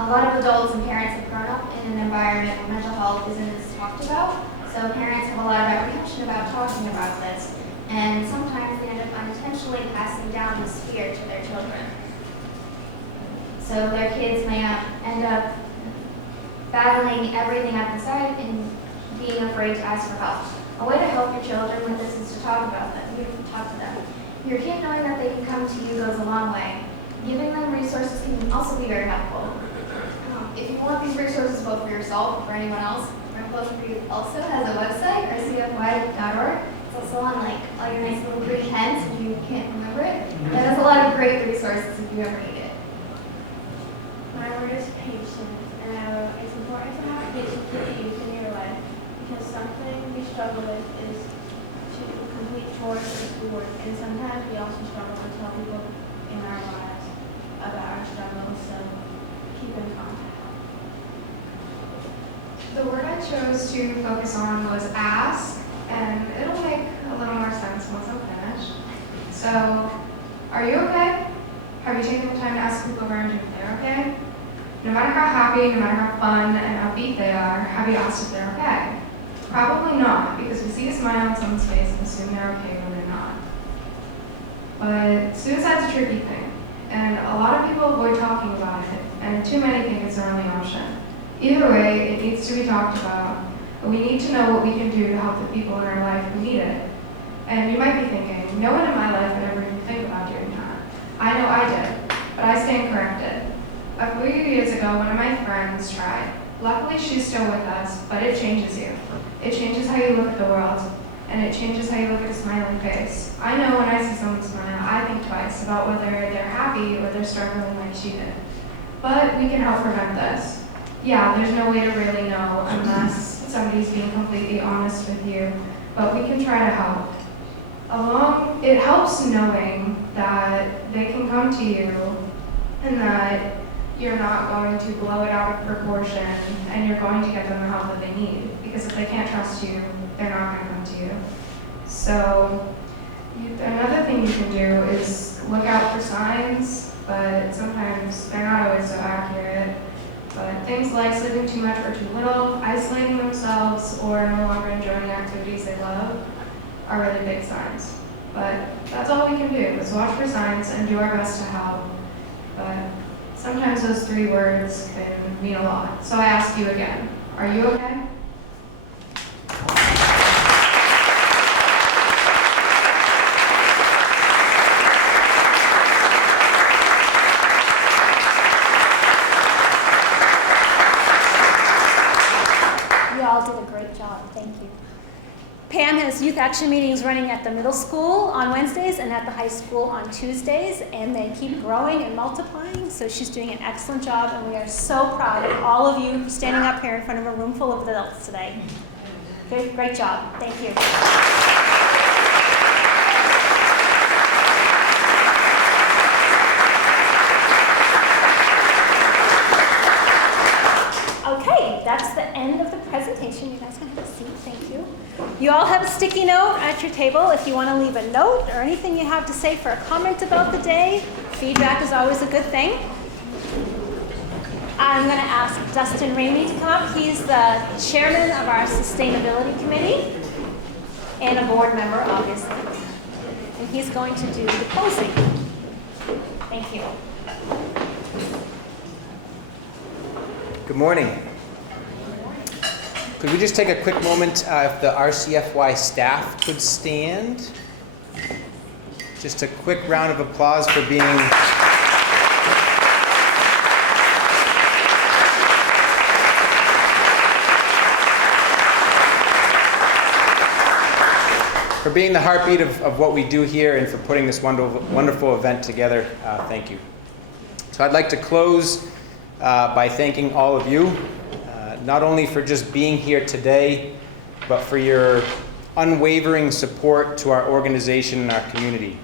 A lot of adults and parents have grown up in an environment where mental health isn't as talked about, so parents have a lot of apprehension about talking about this, and sometimes they end up unintentionally passing down this fear to their children. So their kids may end up battling everything up inside and being afraid to ask for help. A way to help your children with this is to talk about them. You can talk to them. Your kid knowing that they can come to you goes a long way. Giving them resources can also be very helpful. If you want these resources both for yourself or for anyone else, Raymond Coalition for Youth also has a website, RCFY.org. It's also on like all your nice little green pens if you can't remember it. It has a lot of great resources if you ever need it. My word is patience, and it's important to have patience with the youth in your life because something we struggle with is to complete chores or schoolwork, and sometimes we also struggle to tell people in our lives about our struggles, so keep in contact. The word I chose to focus on was ask, and it'll make a little more sense once I'm finished. So, are you okay? Have you taken the time to ask people around you if they're okay? No matter how happy, no matter how fun and upbeat they are, have you asked if they're okay? Probably not, because we see a smile on someone's face and assume they're okay when they're not. But suicide's a tricky thing, and a lot of people avoid talking about it, and too many think it's their only option. Either way, it needs to be talked about, but we need to know what we can do to help the people in our life who need it. And you might be thinking, no one in my life would ever even think about doing that. I know I did, but I stand corrected. A few years ago, one of my friends tried. Luckily, she's still with us, but it changes you. It changes how you look at the world, and it changes how you look at a smiling face. I know when I see someone smile, I think twice about whether they're happy or they're struggling like she did. But we can help prevent this. Yeah, there's no way to really know unless somebody's being completely honest with you, but we can try to help. It helps knowing that they can come to you and that you're not going to blow it out of proportion and you're going to get them the help that they need. Because if they can't trust you, they're not going to come to you. So another thing you can do is look out for signs, but sometimes they're not always so accurate. But things like sleeping too much or too little, isolating themselves, or no longer enjoying activities they love are really big signs. But that's all we can do, is watch for signs and do our best to help. But sometimes those 3 words can mean a lot. So I ask you again, are you okay? You all did a great job. Thank you. Pam has youth action meetings running at the middle school on Wednesdays and at the high school on Tuesdays, and they keep growing and multiplying, so she's doing an excellent job, and we are so proud of all of you standing up here in front of a room full of adults today. Great job. Thank you. Okay, that's the end of the presentation. You guys can have a seat. Thank you. You all have a sticky note at your table if you want to leave a note or anything you have to say for a comment about the day. Feedback is always a good thing. I'm going to ask Dustin Ramey to come up. He's the chairman of our sustainability committee and a board member, obviously. And he's going to do the closing. Thank you. Good morning. Could we just take a quick moment if the RCFY staff could stand? Just a quick round of applause for being the heartbeat of what we do here and for putting this wonderful event together. Thank you. So I'd like to close by thanking all of you, not only for just being here today, but for your unwavering support to our organization and our community.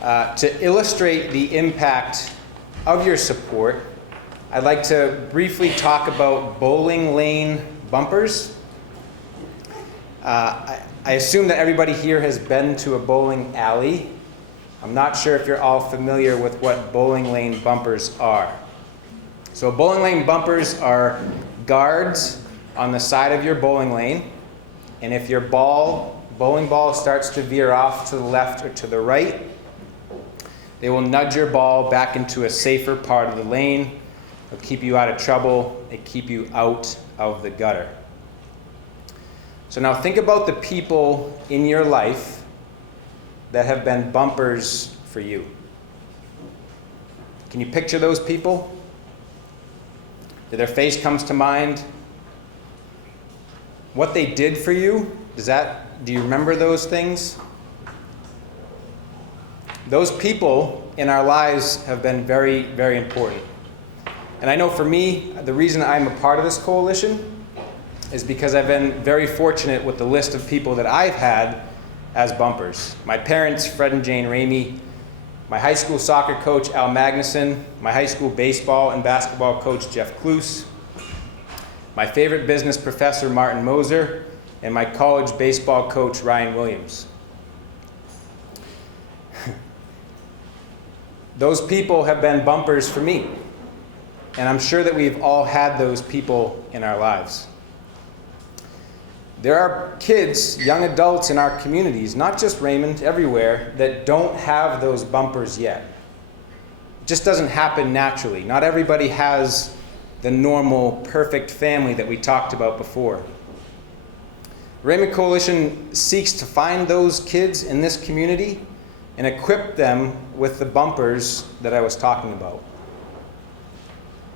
To illustrate the impact of your support, I'd like to briefly talk about bowling lane bumpers. I assume that everybody here has been to a bowling alley. I'm not sure if you're all familiar with what bowling lane bumpers are. So bowling lane bumpers are guards on the side of your bowling lane, and if your bowling ball starts to veer off to the left or to the right, they will nudge your ball back into a safer part of the lane. It'll keep you out of trouble. It'll keep you out of the gutter. So now think about the people in your life that have been bumpers for you. Can you picture those people? Did their face comes to mind? What they did for you? Do you remember those things? Those people in our lives have been very, very important. And I know for me, the reason I'm a part of this coalition is because I've been very fortunate with the list of people that I've had as bumpers. My parents, Fred and Jane Ramey, my high school soccer coach, Al Magnuson, my high school baseball and basketball coach, Jeff Kloos, my favorite business professor, Martin Moser, and my college baseball coach, Ryan Williams. Those people have been bumpers for me, and I'm sure that we've all had those people in our lives. There are kids, young adults in our communities, not just Raymond, everywhere, that don't have those bumpers yet. It just doesn't happen naturally. Not everybody has the normal, perfect family that we talked about before. The Raymond Coalition seeks to find those kids in this community and equip them with the bumpers that I was talking about.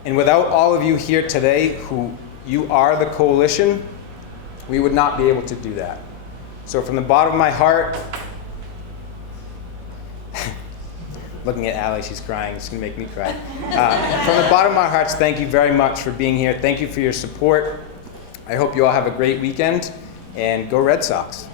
And without all of you here today, who you are the coalition, we would not be able to do that. So from the bottom of my heart, looking at Allie, she's crying, it's gonna make me cry. From the bottom of our hearts, thank you very much for being here. Thank you for your support. I hope you all have a great weekend, and go Red Sox.